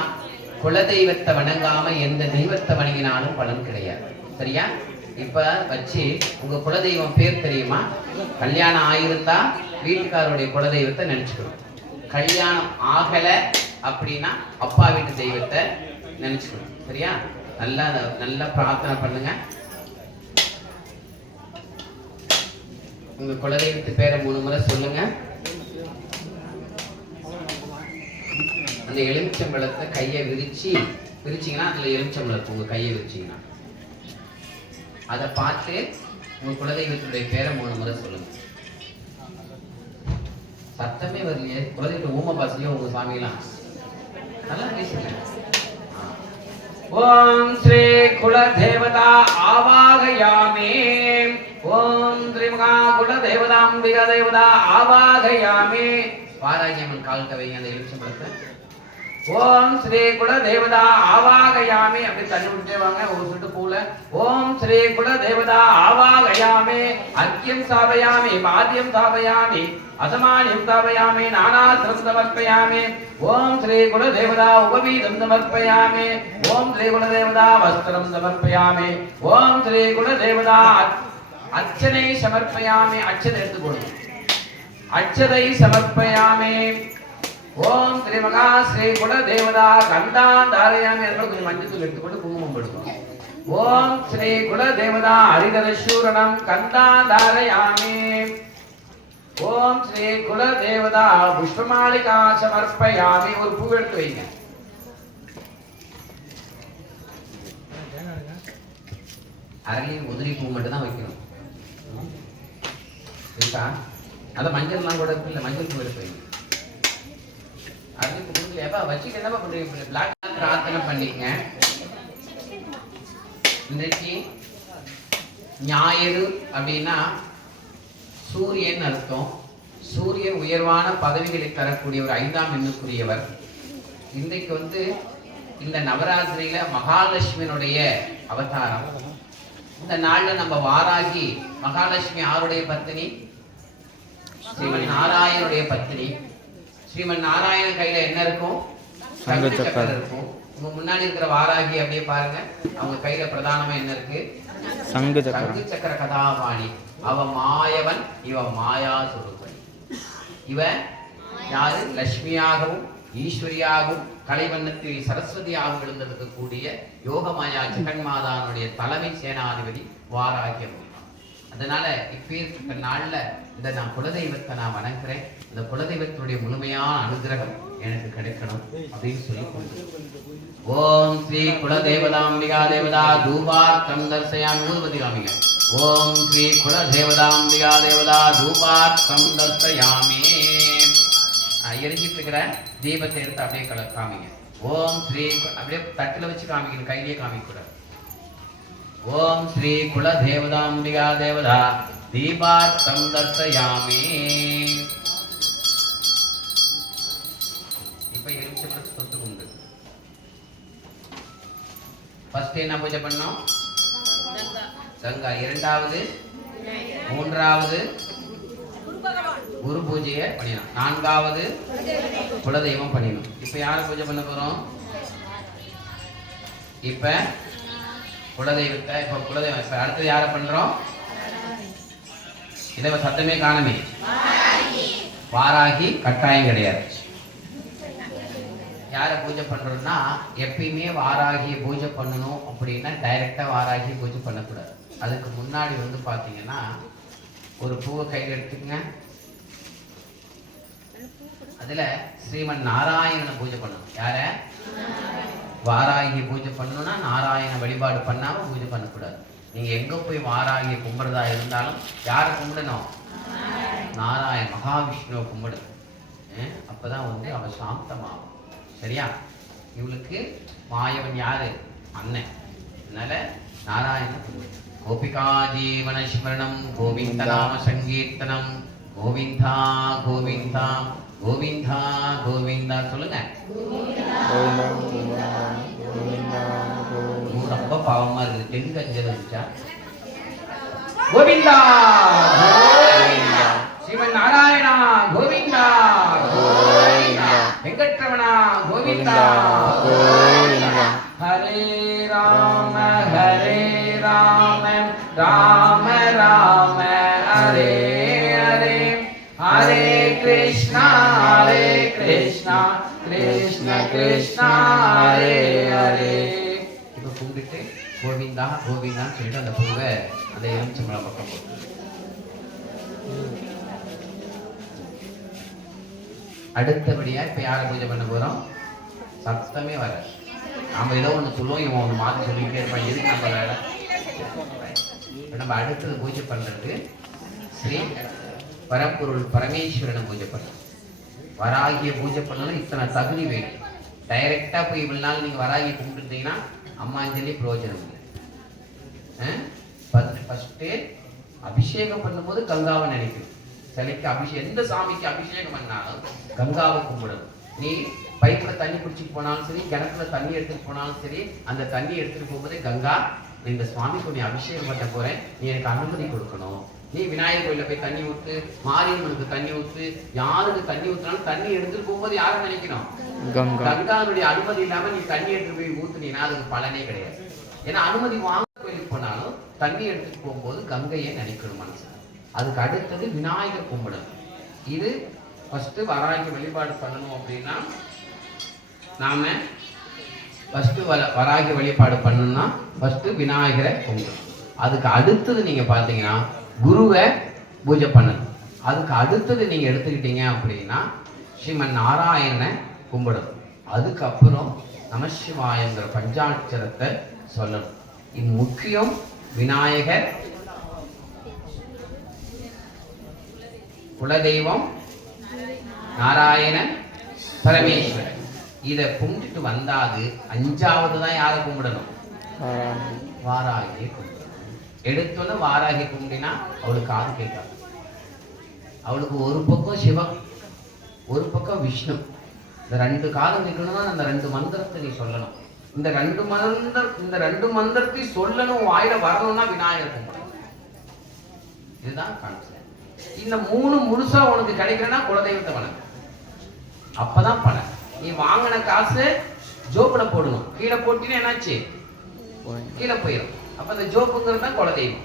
குலதெய்வத்தை வணங்காம எந்த தெய்வத்தை வணங்கினாலும் பலன் கிடையாது. சரியா? இப்ப வச்சு உங்க குலதெய்வம் பேர் தெரியுமா? கல்யாணம் ஆயிருந்தா வீட்டுக்காரருடைய குலதெய்வத்தை நினைச்சுக்கணும். கல்யாணம் ஆகல அப்படின்னா அப்பா வீட்டு தெய்வத்தை நினைச்சுக்கணும். சரியா? நல்லா நல்லா பிரார்த்தனை பண்ணுங்க. உங்க குலதெய்வத்து பேரை 3 முறை சொல்லுங்க. அந்த எலுமிச்சம்பழத்தை கையை விரிச்சிங்கன்னா அதுல எலுமிச்சம்பழத்தை உங்க கையை விரிச்சிங்கன்னா அதை பார்த்து உங்க குலதெய்வத்துடைய பேரை 3 முறை சொல்லுங்க. சத்தமே வரலையே. குலதெய்வ ஊம பாசையோ உங்க சாமியெல்லாம் நல்லா பேசுங்க. ஓம் ஸ்ரீ குலதேவதா ஆவாகயாமி. ஓம் ஸ்ரீ மகா குலதேவதாம்பிகா தேவதா ஆவாகயாமி. வாராகியம்மன் கால்கிட்ட வைங்க அந்த எலுமிச்சம்பழத்தை. ஓம் ஸ்ரீ குலதேவதா ஆவாகயாமி. அப்படி தண்ணி விட்டே வாங்க ஒரு சொட்டு பூல. ஓம் ஸ்ரீ குலதேவதா ஆவாகயாமி. அர்க்கியம் ஸ்தாபயாமி, பாத்தியம் ஸ்தாபயாமி, அசமானியம் ஸ்தாபயாமி, நானாஸ்திரம் சமர்ப்பயாமி. ஓம் ஸ்ரீ குலதேவதா உபவீதம் சமர்ப்பயாமி. ஓம் ஸ்ரீ குலதேவதா வஸ்திரம் சமர்ப்பயாமி. ஓம் ஸ்ரீ குலதேவதா அர்ச்சனை சமர்ப்பயாமி. அச்சதை எடுத்துக்கொள்ளும். அச்சதை சமர்ப்பயாமி. ஓம் ஸ்ரீ மகா ஸ்ரீ குலதேவதா கந்தான் தாரயாமி. கொஞ்சம் மஞ்சள் எடுத்துக்கொண்டு குங்குமம் போடுவோம். ஓம் ஸ்ரீ குலதேவதா ஹரிதர சூரணம் கந்தான் தாரயாமி. ஓம் ஸ்ரீ குலதேவதா புஷ்பமாலிகா சமர்ப்பயாமி. ஒரு பூ எடுத்து வைங்க. அரளி உதிரி பூ மட்டும் தான் வைக்கணும். அத மஞ்சள்லாம் கூட இருக்கு. மஞ்சள் பூ எடுத்து வைங்க. வச்சுட்டு என்ன பண்றீங்க? பிளாக் பிரார்த்தனை பண்ணிக்கங்க. இன்றைக்கு ஞாயிறு அப்படின்னா சூரியன் அர்த்தம். சூரியன் உயர்வான பதவிகளை தரக்கூடிய ஒரு 5ஆம் எண்ணுக்குரியவர். இன்றைக்கு இந்த நவராத்திரியில மகாலட்சுமியினுடைய அவதாரம். இந்த நாள்ல நம்ம வாராகி மகாலட்சுமி யாருடைய பத்தினி? ஸ்ரீமன் நாராயணனுடைய பத்தினி. ஸ்ரீமன் நாராயணன் கையில என்ன இருக்கும்? சங்கு சக்கரம் இருக்கும். உங்க முன்னாடி இருக்கிற வாராகி அப்படியே பாருங்க. அவங்க கையில பிரதானமா என்ன இருக்கு? சங்கு சக்கர கதாபாணி. அவ மாயவன், இவ மாயா சுரூபணி. இவ யாரு? லட்சுமியாகவும் ஈஸ்வரியாகவும் கலைவண்ணத்தில் சரஸ்வதியாகவும் எழுந்திருக்கக்கூடிய யோகமாயா ஜெகன்மாதானுடைய தலைமை சேனாதிபதி வாராகி. அதனால இப்பேற்பட்ட நாள்ல இந்த நான் குலதெய்வத்தை நான் வணங்குறேன். இந்த குலதெய்வத்தினுடைய முழுமையான அனுகிரகம் எனக்கு கிடைக்கணும் அப்படின்னு சொல்லி ஓம் ஸ்ரீ குலதேவதாம்பிகா தேவதா தூபார்த்தம் தர்சயாமி. ஊதுபத்தி காமிங்க. ஓம் ஸ்ரீ குலதேவதாம்பிகா தேவதா தூபார்த்தம் தர்சயாமி. எரிஞ்சிட்டு இருக்கிற தீபத்தை எடுத்து அப்படியே காமிங்க. ஓம் ஸ்ரீ அப்படியே தட்டுல வச்சு காமிக்கணும், கையிலேயே காமிக்க கூடாது. ஓம் ஸ்ரீ குலதேவதாம்பிகா தேவதா தீபார்த்தம் தர்சயாமி. இப்ப எலுமிச்சம்பழத்தை தொட்டு கொண்டு ஃபர்ஸ்ட் என்ன பூஜை பண்ணோம்? கங்கா. இரண்டாவது, மூன்றாவது குரு பூஜையை பண்ணினோம். நான்காவது குலதெய்வம் பண்ணினோம். இப்ப யாரை பூஜை பண்ண போறோம்? இப்ப குலதெய்வத்தை. இப்ப குலதெய்வம். இப்ப அடுத்தது யாரை பண்றோம்? இதை சத்தமே காணமே. வாராகி கட்டாயம் கிடையாது. யாரை பூஜை பண்றோம்னா எப்பயுமே வாராகியை பூஜை பண்ணணும் அப்படின்னா டைரக்டா வாராகியை பூஜை பண்ணக்கூடாது. அதுக்கு முன்னாடி வந்து பாத்தீங்கன்னா ஒரு பூவை கையில் எடுத்துக்கங்க. அதுல ஸ்ரீமன் நாராயணனை பூஜை பண்ணணும். யார? வாராகி பூஜை பண்ணணும்னா நாராயண வழிபாடு பண்ணாம பூஜை பண்ணக்கூடாது. நீங்க எங்க போய் வாராகியை கும்பிடுறதா இருந்தாலும் யாரை கும்பிடணும்? நாராயண மகாவிஷ்ணுவை கும்பிடு. அப்பதான் வந்து அவ சாந்தமாகும். சரியா? இவளுக்கு மாயவன் யாரு? அண்ணன். அதனால நாராயண கும்பிடு. கோபிகா ஜீவன ஸ்மரணம் கோவிந்த நாம சங்கீர்த்தனம் கோவிந்தா கோவிந்தா கோவிந்தா கோவிந்தா. சொல்லுங்க. ரொம்ப பாவமா இருக்குது. தெலுங்கு அஞ்சல் இருந்துச்சா? கோவிந்தா ஸ்ரீமன் நாராயணா கோவிந்தா வெங்கட்ரமணா கோவிந்தா. ஹரே ராம ராம ராம ஹரே ஹரே ஹரே கிருஷ்ணா கிருஷ்ணா கிருஷ்ணா ஹரே ஹரே. இப்ப கும்பிட்டு கோவிந்தா கோவிந்தான்னு சொல்லிட்டு அந்த பூவை அந்த எலுமிச்சம்பழம் பக்கம் போட்டு அடுத்தபடியா இப்ப யாரை பூஜை பண்ண போறோம்? சத்தமே வர. நாம ஏதோ ஒண்ணு சொல்லுவோம், இவன் ஒண்ணு மாத்தி சொல்லிட்டே இருப்பான். எதுக்கு நம்ம வேலை? நம்ம அடுத்தது பூஜை பண்றது ஸ்ரீ பரம்பொருள் பரமேஸ்வரனை பூஜை பண்ணணும். வராகிய பூஜை பண்ணணும். இத்தனை தகுதி வேணும். டைரக்டா போய் இவ்வளவு நாள் நீங்க வராகிய கும்பிட்டுருந்தீங்கன்னா அம்மாஞ்சலி பிரயோஜனம் இல்லை. ஃபர்ஸ்ட் அபிஷேகம் பண்ணும்போது கங்காவை நினைக்கணும். சிலைக்கு அபிஷேகம், எந்த சாமிக்கு அபிஷேகம் பண்ணாலும் கங்காவை கும்பிடணும். நீ பைப்புல தண்ணி குடிச்சிட்டு போனாலும் சரி, கிணத்துல தண்ணி எடுத்துட்டு போனாலும் சரி, அந்த தண்ணி எடுத்துட்டு போகும்போதே கங்கா, இந்த சுவாமிக்கு நீ அபிஷேகம் பண்ண போறேன், நீ எனக்கு அனுமதி கொடுக்கணும். நீ விநாயகர் கோயில போய் தண்ணி ஊத்து, மாரியம்மனுக்கு தண்ணி ஊத்து, யாருக்கு தண்ணி ஊத்துனாலும் தண்ணி எடுத்துட்டு போகும்போது யாரும் நினைக்கணும்? கங்காவுடைய அனுமதி இல்லாம நீ தண்ணி எடுத்துட்டு போய் ஊத்துனீங்கன்னா அதுக்கு பலனே கிடையாது. ஏன்னா அனுமதி வாங்க கோயிலுக்கு போனாலும் தண்ணி எடுத்துட்டு போகும்போது கங்கையை நினைக்கணும் மனசு. அதுக்கு அடுத்தது விநாயகர் கும்பிடணும். இது ஃபர்ஸ்ட் வராகி வழிபாடு பண்ணணும் அப்படின்னா நாம ஃபர்ஸ்ட் வராகி வழிபாடு பண்ணணும்னா ஃபர்ஸ்ட் விநாயகரை கும்பிடணும். அதுக்கு அடுத்தது நீங்க பாத்தீங்கன்னா குருவை பூஜை பண்ணணும். அதுக்கு அடுத்தது நீங்க எடுத்துக்கிட்டீங்க அப்படின்னா ஸ்ரீமன் நாராயணனை கும்பிடணும். அதுக்கப்புறம் நமசிவாயங்கிற பஞ்சாட்சரத்தை சொல்லணும். இது முக்கியம். விநாயகர், குலதெய்வம் நாராயணன், பரமேஸ்வரன். இதை கும்பிட்டு வந்தாது அஞ்சாவது தான் யாரை கும்பிடணும்? வாராகியை கும்பிடணும். எடுத்தோன்னு வாராகி கும்பிடினா அவளுக்கு காது கேட்காது. அவளுக்கு ஒரு பக்கம் சிவன், ஒரு பக்கம் விஷ்ணு. இந்த ரெண்டு காலம் நிற்கணும்னா அந்த ரெண்டு மந்திரத்தை நீ சொல்லணும். இந்த ரெண்டு மந்திரத்தை சொல்லணும், வாயில வரணும்னா விநாயகர் கும்பிடணும். இதுதான் கான்செப்ட். இந்த மூணு முழுசா உனக்கு கிடைக்கலன்னா குலதெய்வத்தை வணங்கு. அப்பதான் பலன். நீ வாங்கின காசு ஜோப்புல போடணும். கீழே போட்டினா என்னாச்சு? கீழே போயிடும். அப்ப அந்த ஜோப்புங்கிறது தான் குலதெய்வம்.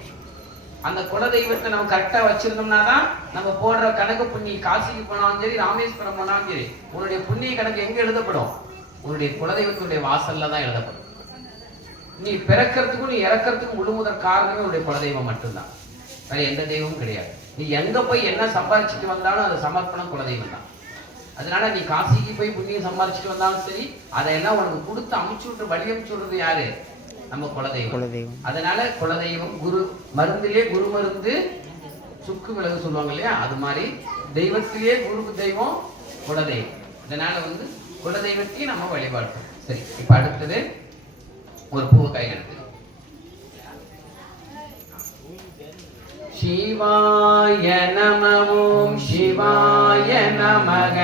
அந்த குலதெய்வத்தை நம்ம கரெக்டா வச்சிருந்தோம்னா தான் நம்ம போடுற கணக்கு புண்ணிய, காசிக்கு போனாலும் சரி, ராமேஸ்வரம் போனாலும் சரி, உன்னுடைய புண்ணிய கணக்கு எங்க எழுதப்படும்? உன்னுடைய குலதெய்வத்துடைய வாசல்ல தான் எழுதப்படும். நீ பிறக்கிறதுக்கும் நீ இறக்கிறதுக்கும் முழு முதல் காரணமே உன்னுடைய குலதெய்வம் மட்டும்தான். வேற எந்த தெய்வமும் கிடையாது. நீ எங்க போய் என்ன சம்பாதிச்சுட்டு வந்தாலும் அது சமர்ப்பணம் குலதெய்வம் தான். அதனால நீ காசிக்கு போய் புண்ணியம் சம்பாதிச்சுட்டு வந்தாலும் சரி, அதையெல்லாம் உனக்கு கொடுத்து அமுச்சு விட்டு வழி அமுச்சு விடுறது யாரு? நம்ம குலதெய்வம். அதனால குலதெய்வம் குரு மருந்திலே குரு மருந்து சுக்கு விலகு சொல்லுவாங்க இல்லையா, அது மாதிரி தெய்வத்திலேயே குரு தெய்வம் குலதெய்வம். அதனால வந்து குலதெய்வத்தையும் நம்ம வழிபாடுறோம். சரி, இப்ப அடுத்தது ஒரு பூவை கையில் எடுத்து சிவாய நம ஓம் சிவாய நமக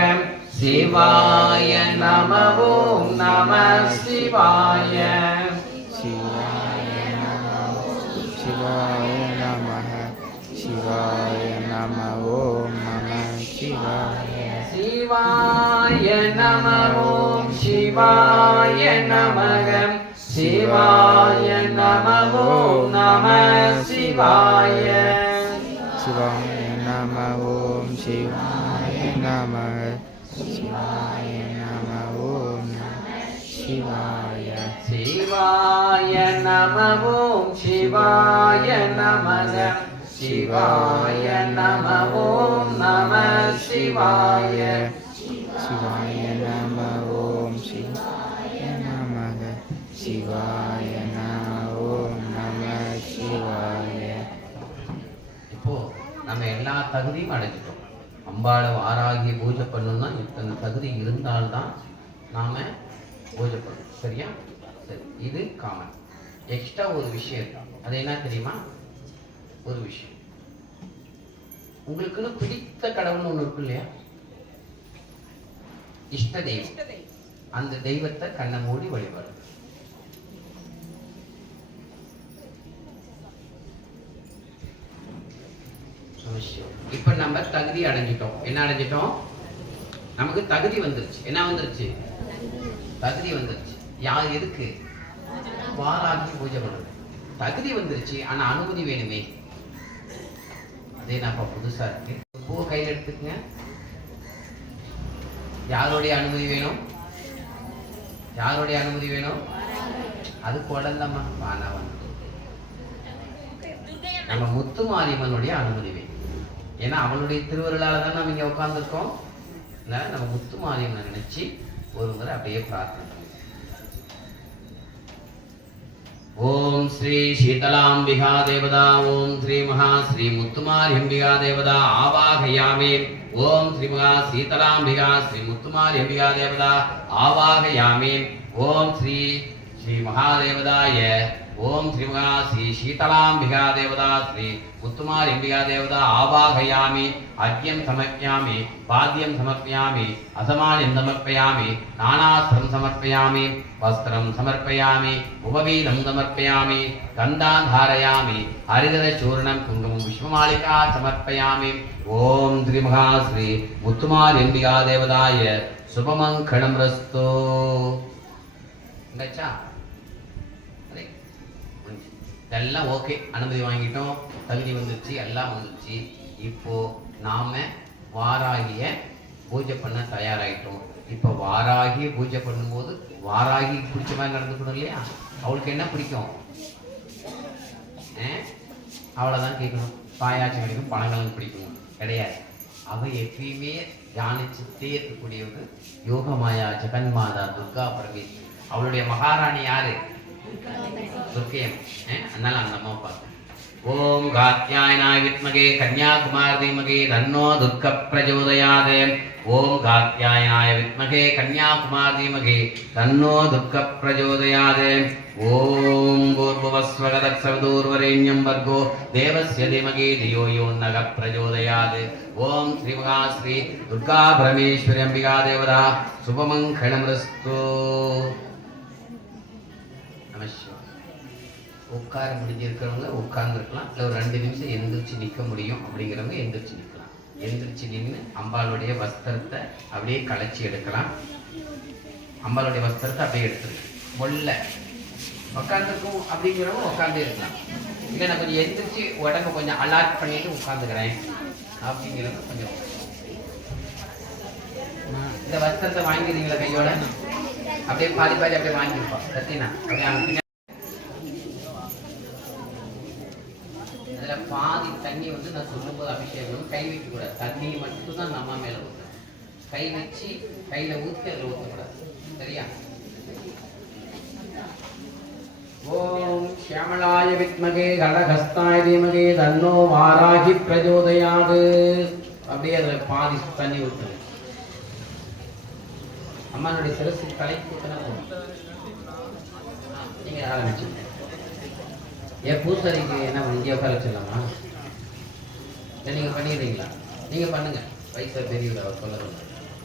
சிவாய நம ஓம் நம சிவாய சிவாய நம சிவாய நமஹ சிவாய நம ஓம் நம சிவாய சிவாய நம ஓம் சிவாய நமக சிவாய நம ஓம் நம சிவாய சிவாய சிவாய நமக சிவாய நம ஓம் சிவாய சிவாய நம ஓம் சிவாய நமக சிவாய நம ஓம் நம சிவாய சிவாய நம ஓம் சிவாய நமக சிவாய நம ஓம் நம சிவாய. இப்போ நம்ம எல்லா தகுதியும் அடைஞ்சிட்டோம். அம்பாளை வாராகி பூஜை பண்ணணும்னா இத்தனை தகுதி இருந்தால்தான் நாம பூஜை பண்ணணும். சரியா? சரி, இது காமன். எக்ஸ்ட்ரா ஒரு விஷயம் இருக்கு. அது என்ன தெரியுமா? ஒரு விஷயம், உங்களுக்குன்னு பிடித்த கடவுள்னு ஒண்ணு இருக்கு இல்லையா? இஷ்ட தெய்வம். அந்த தெய்வத்தை கண்ணை மூடி வழிபாடு. இப்ப நம்ம தகுதி அடைஞ்சிட்டோம். என்ன அடைஞ்சிட்டோம்? நமக்கு தகுதி வந்துருச்சு. என்ன வந்துருச்சு? தகுதி வந்துருச்சு. யார் எதுக்கு? வாராகி பூஜை பண்ணுறது. தகுதி வந்துருச்சு, ஆனா அனுமதி வேணுமே. அதே நான் புதுசா இருக்கு. பூ கையில் எடுத்துக்கங்க. யாருடைய அனுமதி வேணும்? யாருடைய அனுமதி வேணும்? அது குழந்தம்மா வானவன். நம்ம முத்து மாரியம்மனுடைய அனுமதி வேணும். ஏன்னா அவளுடைய திருவருளால தான் நம்ம இங்க உட்கார்ந்துருக்கோம். நம்ம முத்து மாரியம்மனை நினைச்சு ஒரு முறை அப்படியே பிரார்த்தனை. ஓம் ஸ்ரீ சீதலாம்பிகா தேவதா ஓம் ஸ்ரீ மகா ஸ்ரீ முத்துமாரியம்பிகா தேவதா ஆவாகயாமே. ஓம் ஸ்ரீ மகா சீதலாம்பிகா ஸ்ரீ முத்துமாரியம்பிகா தேவதா ஆவாகயாமே. ஓம் ஸ்ரீ ஸ்ரீ மகாதேவதாய ஓம் ஸ்ரீ மகா ஸ்ரீ சீதலாம்பிகா தேவதா ஸ்ரீ முத்துமாரியம்பிகா தேவதா ஆவாகயாமி. அர்க்யம் சமர்ப்பயாமி, பாத்யம் சமர்ப்பயாமி, அசமானியம் சமர்ப்பயாமி, நானாஸ்திரம் சமர்ப்பயாமி, வஸ்திரம் சமர்ப்பயாமி, உபவீதம் சமர்ப்பயாமி, கந்தான் தாரயாமி, ஹரிதர சூர்ணம் குங்குமம் விஸ்வமாலிகா சமர்ப்பயாமி. ஓம் ஸ்ரீ மகா ஸ்ரீ முத்துமாரியம்பிகா தேவதாய சுபமங்களம் ரஸ்து. எல்லாம் ஓகே, அனுமதி வாங்கிட்டோம், தகுதி வந்துருச்சு, எல்லாம் வந்துருச்சு. இப்போ நாம வாராகிய பூஜை பண்ண தயாராகிட்டோம். இப்போ வாராகிய பூஜை பண்ணும்போது வாராகி பிடிச்ச மாதிரி நடந்துக்கணும் இல்லையா? அவளுக்கு என்ன பிடிக்கும்? அவ்வளோதான் கேட்கணும். பாயாச்சம் கிடைக்கும், பழங்களும் பிடிக்கும் கிடையாது. அவ எப்பயுமே தியானிச்சுட்டே இருக்கக்கூடியவங்க யோகமாயா ஜெகன்மாதா துர்கா பரமேஸ்வரி. அவளுடைய மகாராணி யாரு? துர்க்கையம். அதனால அந்த அம்மா பார்த்து ஓம் காத்யாயனாய வித்மகே கன்யாகுமாரி தீமகே தன்னோ துர்க பிரச்சோதயாதே. ஓம் காத்யாயனாய வித்மகே கன்யாகுமாரி தீமகே தன்னோ துர்க பிரச்சோதயாதே. ஓம் பூர்வஸ்வகதக்ஷவதூர்வரேண்யம் வர்கோ தேவஸ்ய தீமகே தியோ யோ நக பிரச்சோதயாதே. ஓம் ஸ்ரீ மகா ஸ்ரீ துர்கா பரமேஸ்வரி அம்பிகா தேவதா சுபமங்களம் ரஸ்து. உட்கார முடிஞ்சிருக்கிறவங்க உட்கார்ந்துருக்கலாம், இல்லை ஒரு 2 நிமிஷம் எந்திரிச்சு நிற்க முடியும் அப்படிங்கிறவங்க எந்திரிச்சு நிற்கலாம். எந்திரிச்சு நின்று அம்பாளுடைய வஸ்திரத்தை அப்படியே களைச்சி எடுக்கலாம். அம்பாளுடைய வஸ்திரத்தை அப்படியே எடுத்துருக்கு மொல்ல உட்காந்துருக்கும் அப்படிங்கிறவங்க உட்காந்து இருக்கலாம். இல்லை நான் கொஞ்சம் எந்திரிச்சு உடம்பு கொஞ்சம் அலாட் பண்ணிட்டு உட்காந்துக்கிறேன் அப்படிங்கிறவங்க கொஞ்சம். இந்த வஸ்திரத்தை வாங்கிடுறீங்களா கையோட? அப்படியே பாதி பாதி அப்படியே வாங்கியிருப்போம். சத்தினா அப்படியே பாதி தண்ணி வந்து நான் சொல்லும்போது அபிஷேகம் கை வைக்க கூடாது. தண்ணி மட்டும் தான் நம்ம மேல ஊற்றணும். கை வச்சு கையில ஊற்றி அதில் ஊற்றக்கூடாது. சரியா? ஓம் ஷியாமளாய வித்மகே கடகஸ்தாய தீமகே தன்னோ வாராகி பிரச்சோதயாது. அப்படியே அதில் பாதி தண்ணி ஊற்றணும். அம்மானுடைய சிரசு தலைக்கு ஊற்றினா போதும். நீங்க ஆரம்பிச்சு ஏன் பூசாரிக்கு என்ன இங்கே உட்கார வச்சிடலாமா? இல்லை நீங்கள் பண்ணிடுறீங்களா? நீங்கள் பண்ணுங்க. வயசு பெரியவர் அவர் சொல்லணும்.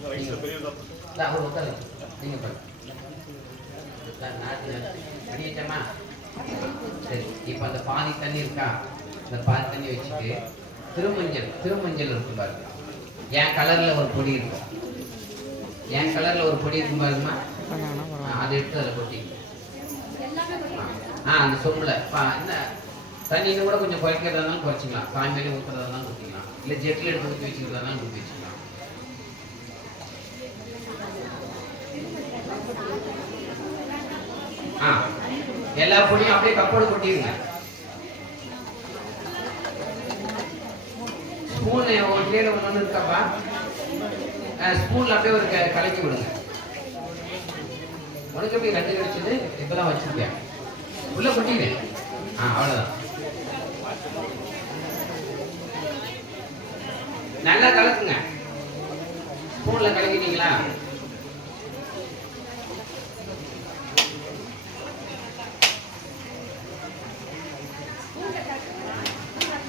இல்லை அவர் உட்கார நீங்கள் பண்ணுங்க. பண்ணிச்சம்மா சரி. இப்போ அந்த பாதி தண்ணி இருக்கா? அந்த பாதி தண்ணி வச்சுட்டு திருமஞ்சள் இருக்கு பாருங்க. என் கலரில் ஒரு பொடி இருக்கும். என் கலரில் ஒரு பொடி இருக்கும் பாருங்கம்மா. அதை எடுத்து அதில் கொட்டி அந்த சொம்புல இந்த தண்ணி இன்னும் கூட கொஞ்சம் குறைக்கிறதா இருந்தாலும் குறைச்சிக்கலாம். சாமி மேலே ஊற்றுறதா இருந்தாலும் ஊற்றிக்கலாம். இல்லை ஜெட்டில் எடுத்து ஊற்றி வச்சுக்கிறதா இருந்தாலும் ஊற்றி வச்சுக்கலாம். எல்லா பொடியும் அப்படியே கப்போடு கொட்டிடுங்க. ஸ்பூன் ஒரு கிலோ ஒன்று இருக்கப்பா, ஸ்பூன்ல அப்படியே ஒரு கலக்கி விடுங்க. உனக்கு எப்படி 2 கிடைச்சது? இப்பதான் வச்சிருக்கேன், உள்ள கொட்டிடு. அவ்வளவுதான். நல்லா கலக்குங்க. ஸ்பூன்ல கலக்கிட்டீங்களா?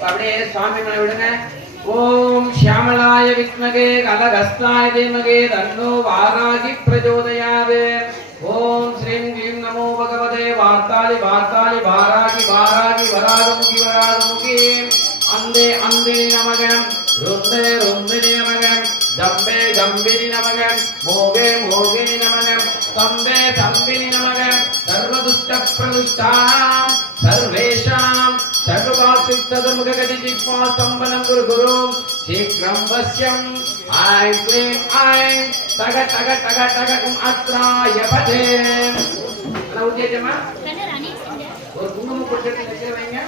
அப்படியே சுவாமி மேல விடுங்க. ஓம் ஷியாமளாய வித்மகே கலகஸ்தாய தீமகே தன்னோ வாராகி பிரச்சோதயாத். ஓம் ஸ்ரீம் க்ளீம் நமோ பகவதே வார்த்தாளி வார்த்தாளி வாராகி வாராகி வராகமுகி வராகமுகி. அந்தே அந்தினி நமகம் ருந்தே ருந்தினி நமகம் ஜம்பே ஜம்பினி நமகம் மோகே மோகினி நமகம் சம்பே சம்பினி நமகம் சர்வதுஷ்ட பிரதுஷ்டானாம் சர்வேஷாம் சர்வாசித்ததமுககதி ஜிக்மா சம்பனம் குரு குரு சீக்ரம் வஸ்யம் ஐம் க்ளீம் ஐம் தக தக தக தகம் அத்ராய பதே. நான் உச்சேஜமா ஒரு குங்குமம் போட்டு நெத்தில வைங்க.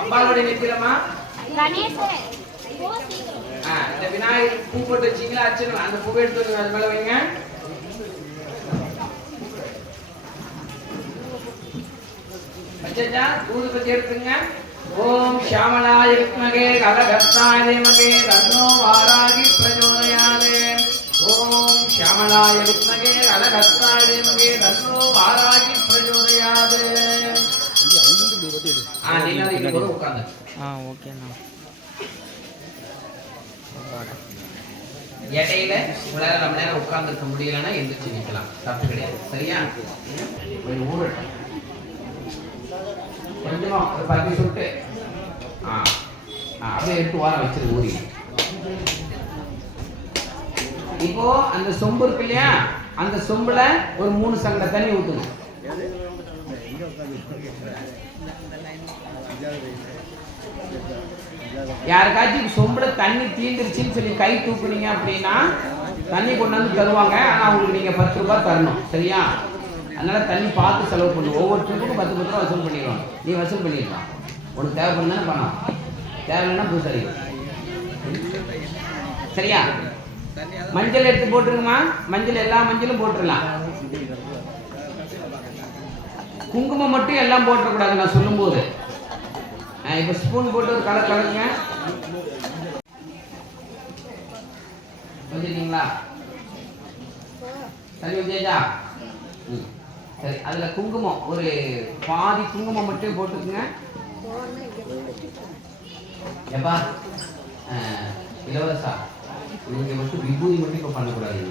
அம்பாளுடைய நெத்திலமா இந்த விநாயகர் பூ போட்டு வச்சீங்களா, அர்ச்சனை அந்த பூவை எடுத்து அது மேல வைங்க. வச்சா ஊதுபத்தி எடுத்துங்க. ஓம் ஷியாமளாய வித்மகே கலகஸ்தாய தீமகே தன்னோ வாராகி பிரச்சோதயாத். ஓம் ஷியாமளாய வித்மகே கலகஸ்தாய தீமகே தன்னோ வாராகி பிரச்சோதயாத். நீங்க இங்க கூட உட்கார்ந்து. ஓகேண்ணா. இடையில உங்களால ரொம்ப நேரம் உட்கார்ந்துருக்க முடியலன்னா எந்திரிச்சு நிக்கலாம், தப்பு கிடையாது. சரியா? ஒரு ஊரட்டும் கொஞ்சமா ஒரு 10 சொட்டு அப்படியே எடுத்து வாரம் வச்சிரு ஊறி. இப்போ அந்த சொம்பு இருக்கு இல்லையா, அந்த சொம்புல ஒரு 3 சங்கட தண்ணி ஊத்துங்க. யாருக்காச்சும் சொம்புல தண்ணி தீந்துருச்சுன்னு சொல்லி கை தூக்குனீங்க அப்படின்னா தண்ணி கொண்டாந்து தருவாங்க. ஆனா அவங்களுக்கு நீங்க 10 ரூபாய் தரணும். சரியா? அதனால தண்ணி பார்த்து செலவு பண்ணும். ஒவ்வொரு ட்ரிப்புக்கும் 10 ரூபா வசூல் பண்ணிடுவாங்க. நீ வசூல் பண்ணிடலாம். உனக்கு தேவைப்படுதுன்னு பணம், தேவைன்னா பூசரி. சரியா? மஞ்சள் எடுத்து போட்டுருங்கம்மா. மஞ்சள் எல்லா மஞ்சளும் போட்டுடலாம். குங்குமம் மட்டும் எல்லாம் போட்டுறக்கூடாது நான் சொல்லும் போது. இப்போ ஸ்பூன் போட்டு ஒரு கலர் கலக்குங்க. வந்துட்டீங்களா? சரி விஜயஜா. சரி, அதுல குங்குமம் ஒரு பாதி குங்குமம் மட்டும் போட்டுக்குங்க. எப்பா இலவசா, நீங்க மட்டும் விபூதி மட்டும் இப்போ பண்ணக்கூடாது.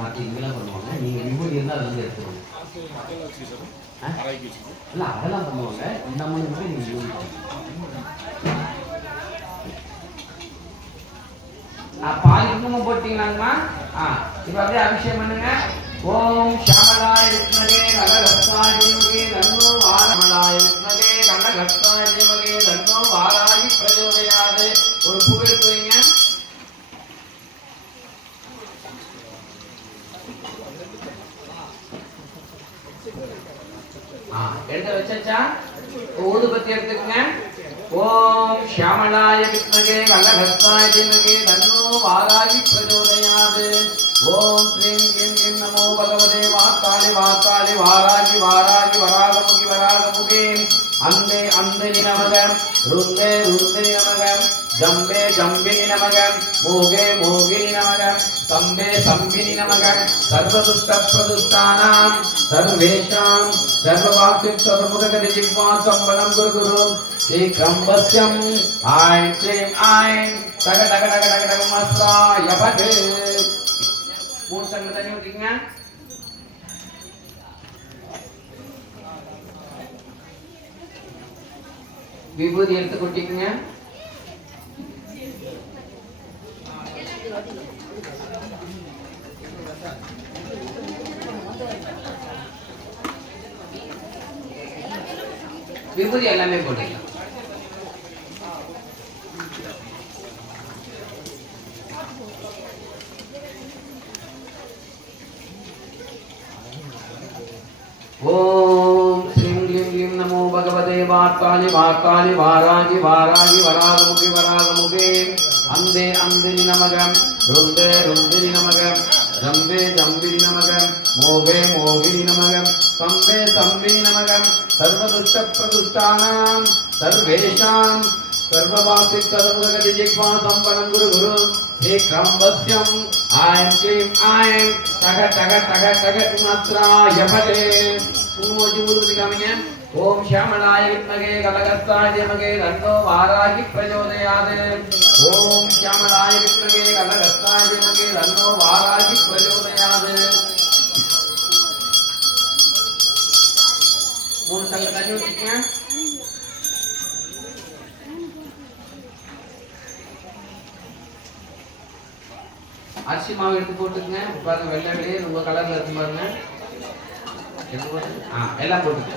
மற்ற இதெல்லாம் பண்ணுவாங்க. நீங்க விபூதி இருந்தால் அதை வந்து எடுத்துக்கணும். இல்லை அதெல்லாம் பண்ணுவாங்க. இந்த மணி மட்டும் நீங்க விபூதி பாதி குங்குமம் போட்டீங்களாங்கம்மா. இப்போ அப்படியே அபிஷேகம் பண்ணுங்க. ஓம் ஷியாமளாய வித்மகே கலகஸ்தாய தீமகே தன்னோ வாராமளாய வித்மகே கலகஸ்தாய தீமகே தன்னோ வாராகி பிரச்சோதயாத். ஒரு பூ எடுத்து வைங்க. எடுத்து வச்சா ஊதுபத்தி எடுத்துக்கங்க. ஓம் ஷியாமளாய வித்மகே கலகஸ்தாய தீமகே தன்னோ வாராகி பிரச்சோதயாத். ஓம் ஸ்ரீம் க்ளீம் க்ளீம் நமோ பகவதே வார்த்தாளி வார்த்தாளி வாராகி வாராகி வராகமுகி வராகமுகி. அந்தே அந்தினி நமகம் ருந்தே ருந்தினி நமகம் ஜம்பே ஜம்பினி நமகம் மோகே மோகினி நமகம் சம்பே சம்பினி நமகம் சர்வதுஷ்ட பிரதுஷ்டானாம் சர்வேஷாம் சர்வவாக்சித் சர்வமுககதி ஜிஹ்வா சம்பனம் குரு குரு சீக்ரம் வஸ்யம் ஐம் க்ளீம் ஐம் தக தக தக தக தக மஸ்ராய பதே. 3 சங்கட தண்ணி ஊத்திக்கங்க. விபூதி எடுத்து கொட்டிக்கங்க. விபூதி எல்லாமே போட்டுக்கலாம். ஓம் ஸ்ரீம் க்ளீம் க்ளீம் நமோ பகவதே வார்த்தாலி வார்த்தாலி வாராகி வாராகி வராகமுகி வராகமுகே அந்தே அந்தினி நமகம் ருந்தே ருந்தினி நமகம் ரம்பே ஜம்பினி நமகம் மோகே மோகினி நமகம் சம்பே சம்பினி நமகம் சர்வதுஷ்ட பிரதுஷ்டானாம் சர்வேஷாம் சர்வவாசி சர்வகதி ஜிக்வா சம்பனம் குரு குரு ஏக்ரம்பஸ்யம் ஐம் க்ளீம் ஐம் டக டக டக டக மாத்ராய பலே பூமோஜி ஊதுபதி காமிங்க. ஓம் ஷியாமளாய வித்மகே கலகஸ்தாய தீமகே தன்னோ வாராகி பிரச்சோதயாத். ஓம் ஷியாமளாய வித்மகே கலகஸ்தாய தீமகே தன்னோ வாராகி பிரச்சோதயாத். மூணு தங்க தண்ணி ஊத்திக்கங்க. அரிசி மாவு எடுத்து போட்டுக்கங்க. பாருங்க வெள்ளை வெளியே உங்க கலர்ல இருக்கும் பாருங்க. எல்லாம் போட்டுக்க.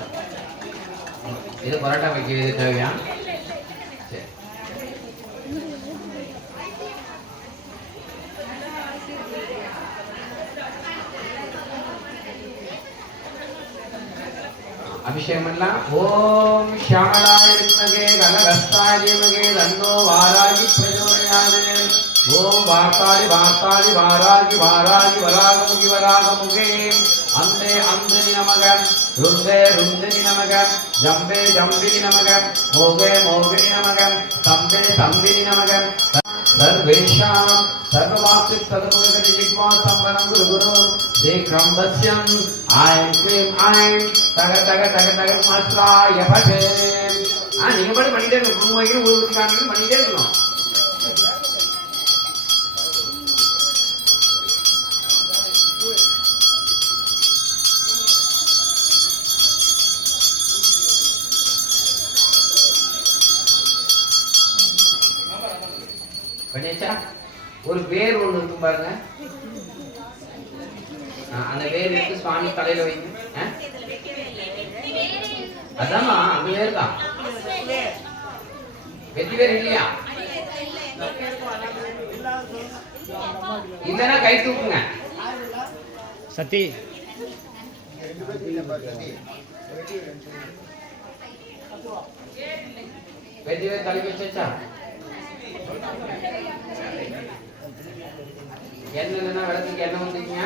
இது பரோட்டா வைக்கிறது தேவையா? சரி. அபிஷேகம் எல்லாம். ஓம் ஷியாமளாய வித்மகே கனகஸ்தாய தீமகே தன்னோ வாராகி பிரச்சோதயாத். ஓம் வார்த்தாலி வார்த்தாலி வாராகி வாராகி வராகமுகி வராகமுகே அந்தே அந்தினி நமகம் ருந்தே ருந்தினி நமகம் ஜம்பே ஜம்பினி நமகம் மோகே மோகினி நமகம் சம்பே சம்பினி நமகம் சர்வேஷாம் சர்வவாசி சர்வகதி ஜிக்வா சம்பனம் குரு குரு ஏக்ரம்பஸ்யம் ஐம் க்ளீம் ஐம் டக டக டக டக மாஸ்ராய படே. நீங்க பாட்டு பண்ணிட்டே இருக்கணும். குருமைக்கு ஊருக்கு காமிக்கு பண்ணிட்டே இருக்கணும். பண்ணியாச்சா? ஒரு வேர் ஒண்ணு இருக்கும் பாருங்க. அந்த வேர் எடுத்து சுவாமி தலையில வைங்க. அதாம்மா அந்த வேர் தான். வெற்றி வேர் இல்லையா? இல்லைன்னா கை தூக்குங்க. சத்தி வெற்றி வேர் தலைக்கு வச்சாச்சா? எண்ணெய் இல்லைன்னா விளக்குக்கு எண்ணெய் வந்துக்குங்க.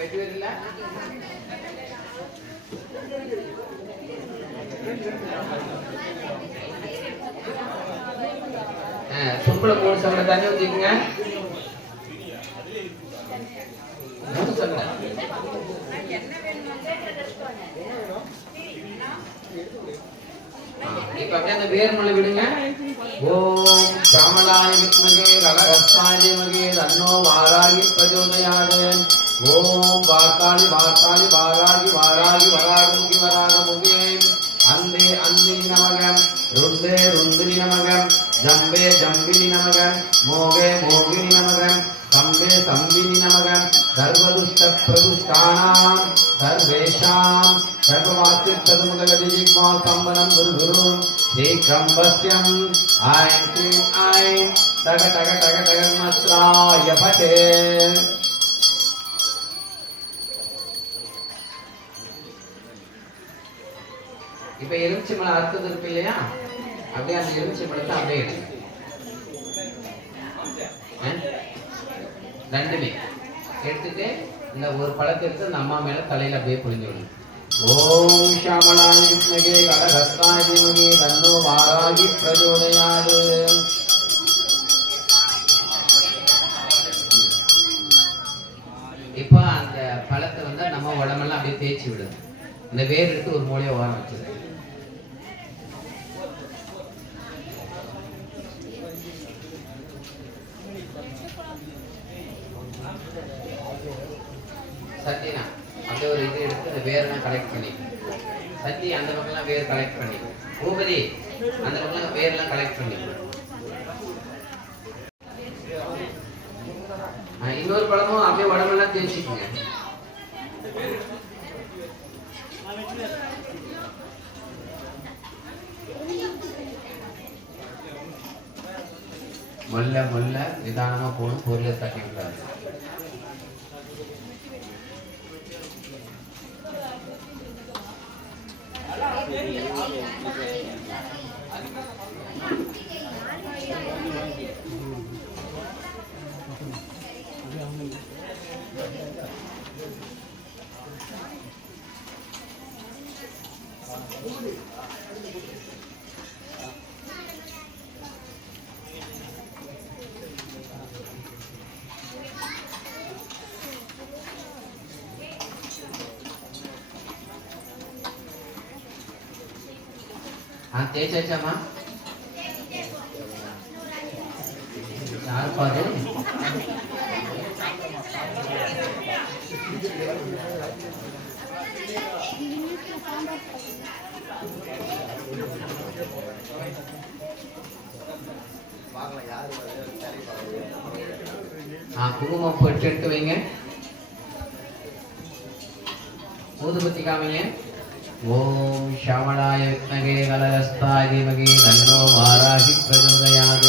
வெற்றி வேர் இல்ல சொம்புல 3 சம்பளம் தண்ணி ஊத்திக்குங்க. 3 சம்பளம். இப்ப அப்படியே அந்த வேர் மலை விடுங்க. ஓம் ஷியாமளாய வித்மகே கனகஸ்தாய தீமகே தன்னோ வாராகி பிரச்சோதயாத். ஓம் வார்த்தாலி வார்த்தாலி வாராகி வாராகி வராகமுகி வராகமுகே அந்தே அந்தினி நமகம் ருந்தே ருந்தினி நமகம் ஜம்பே ஜம்பினி நமகம் மோகே மோகினி நமகம் சம்பே சம்பினி நமகம் சர்வதுஷ்ட பிரதுஷ்டானாம் சர்வேஷாம் சர்வவாசி சதுமுகதி ஜிக்வா சம்பனம் குரு குரு ஏக்ரம்பஸ்யம் ஐம் க்ளீம் ஐம் டக டக டக டக மாஸ்ராய படே. இப்ப எலுமிச்சை பழம் அறுத்தது இருக்கு இல்லையா? அப்படியே அந்த எலுமிச்சை பழத்தை அப்படியே எடுங்க. ரெண்டுமே எடுத்துட்டு இந்த ஒரு பழத்தை எடுத்து அந்த அம்மா மேல தலையில அப்படியே புரிஞ்சு விடுங்க. ஓம் ஷியாமளாய வித்மகே கனகஸ்தாய தீமகே தன்னோ வாராகி பிரச்சோதயாத். இப்போ அந்த பழத்தை வந்து நம்ம உடம்பெல்லாம் அப்படியே தேய்ச்சி விடுது. இந்த வேர் எடுத்து ஒரு மூலையை ஓரம் வச்சிருது. சத்தினா அப்படியே ஒரு இது எடுத்து அந்த வேரெல்லாம் கலெக்ட் பண்ணி சத்தி அந்த பக்கம்லாம் வேர் கலெக்ட் பண்ணி பூபதி அந்த பக்கம்லாம் வேர்லாம் கலெக்ட் பண்ணி இன்னொரு பழமும் அப்படியே உடம்பெல்லாம் வச்சுக்கோங்க. மொல்ல மொல்ல நிதானமா போகணும், பொருளை தட்டி விடாது. தேய்ச்சாச்சாமா? யார் பாரு? குங்குமம் போட்டு எடுத்து வைங்க. ஊதுபத்தி காமிங்க. ஓம் ஷாமளாய வித்மகே கலகஸ்தாய தீமகி தன்னோ வாராகி பிரச்சோதயாத்.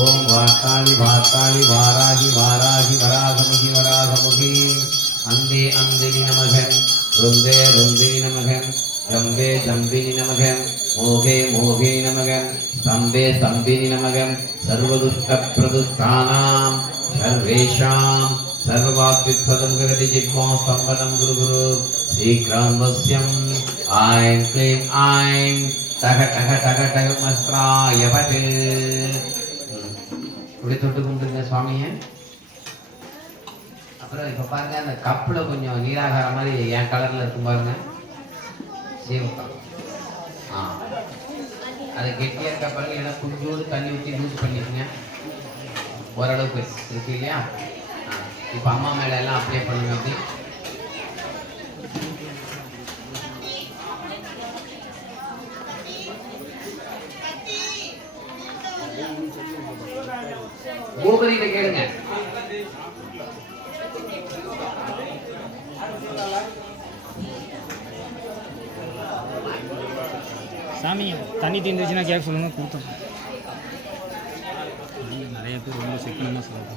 ஓம் வாக்காளி வாக்காளி வாராகி வாராகி வராகமுகி வராகமுகி. அந்தே அந்தினி நமக, ருந்தே ருந்தினி நமக, ஜம்பே ஜம்பினி நமக, மோகே மோகே நமக, ஸ்தம்பே ஸ்தம்பினி நமக. சர்வதுஷ்ட பிரதுஷ்டானாம் சர்வேஷாம் சர்வாத்வித்வதமுகதி ஜித்வா ஸ்தம்பனம் குரு குரு. சீக்கிரம் வஸ்யம் ஐம் க்ளீம் ஐம் தக தக தக தக மஸ்ராய பட்டு. இப்படி தொட்டு கும்பிட்டுங்க சுவாமியை. அப்புறம் இப்போ பாருங்க, அந்த கப்பில் கொஞ்சம் நீராகார மாதிரி என் கலரில் இருக்கும் பாருங்க, சீவக்கம். அது கெட்டியாக இருக்க பாருங்க, ஏன்னா கொஞ்சோடு தண்ணி ஊற்றி யூஸ் பண்ணிக்கோங்க. ஓரளவுக்கு இருக்கு இல்லையா? இப்போ அம்மா மேலே எல்லாம் அப்ளை பண்ணுங்க. அப்படி பூபதிகிட்ட கேளுங்க. சாமி தண்ணி தீர்ந்துச்சுன்னா கேட்க சொல்லுங்க, கூட்டம் நிறைய பேர் ரொம்ப சிக்கனமாக சொல்லுவாங்க.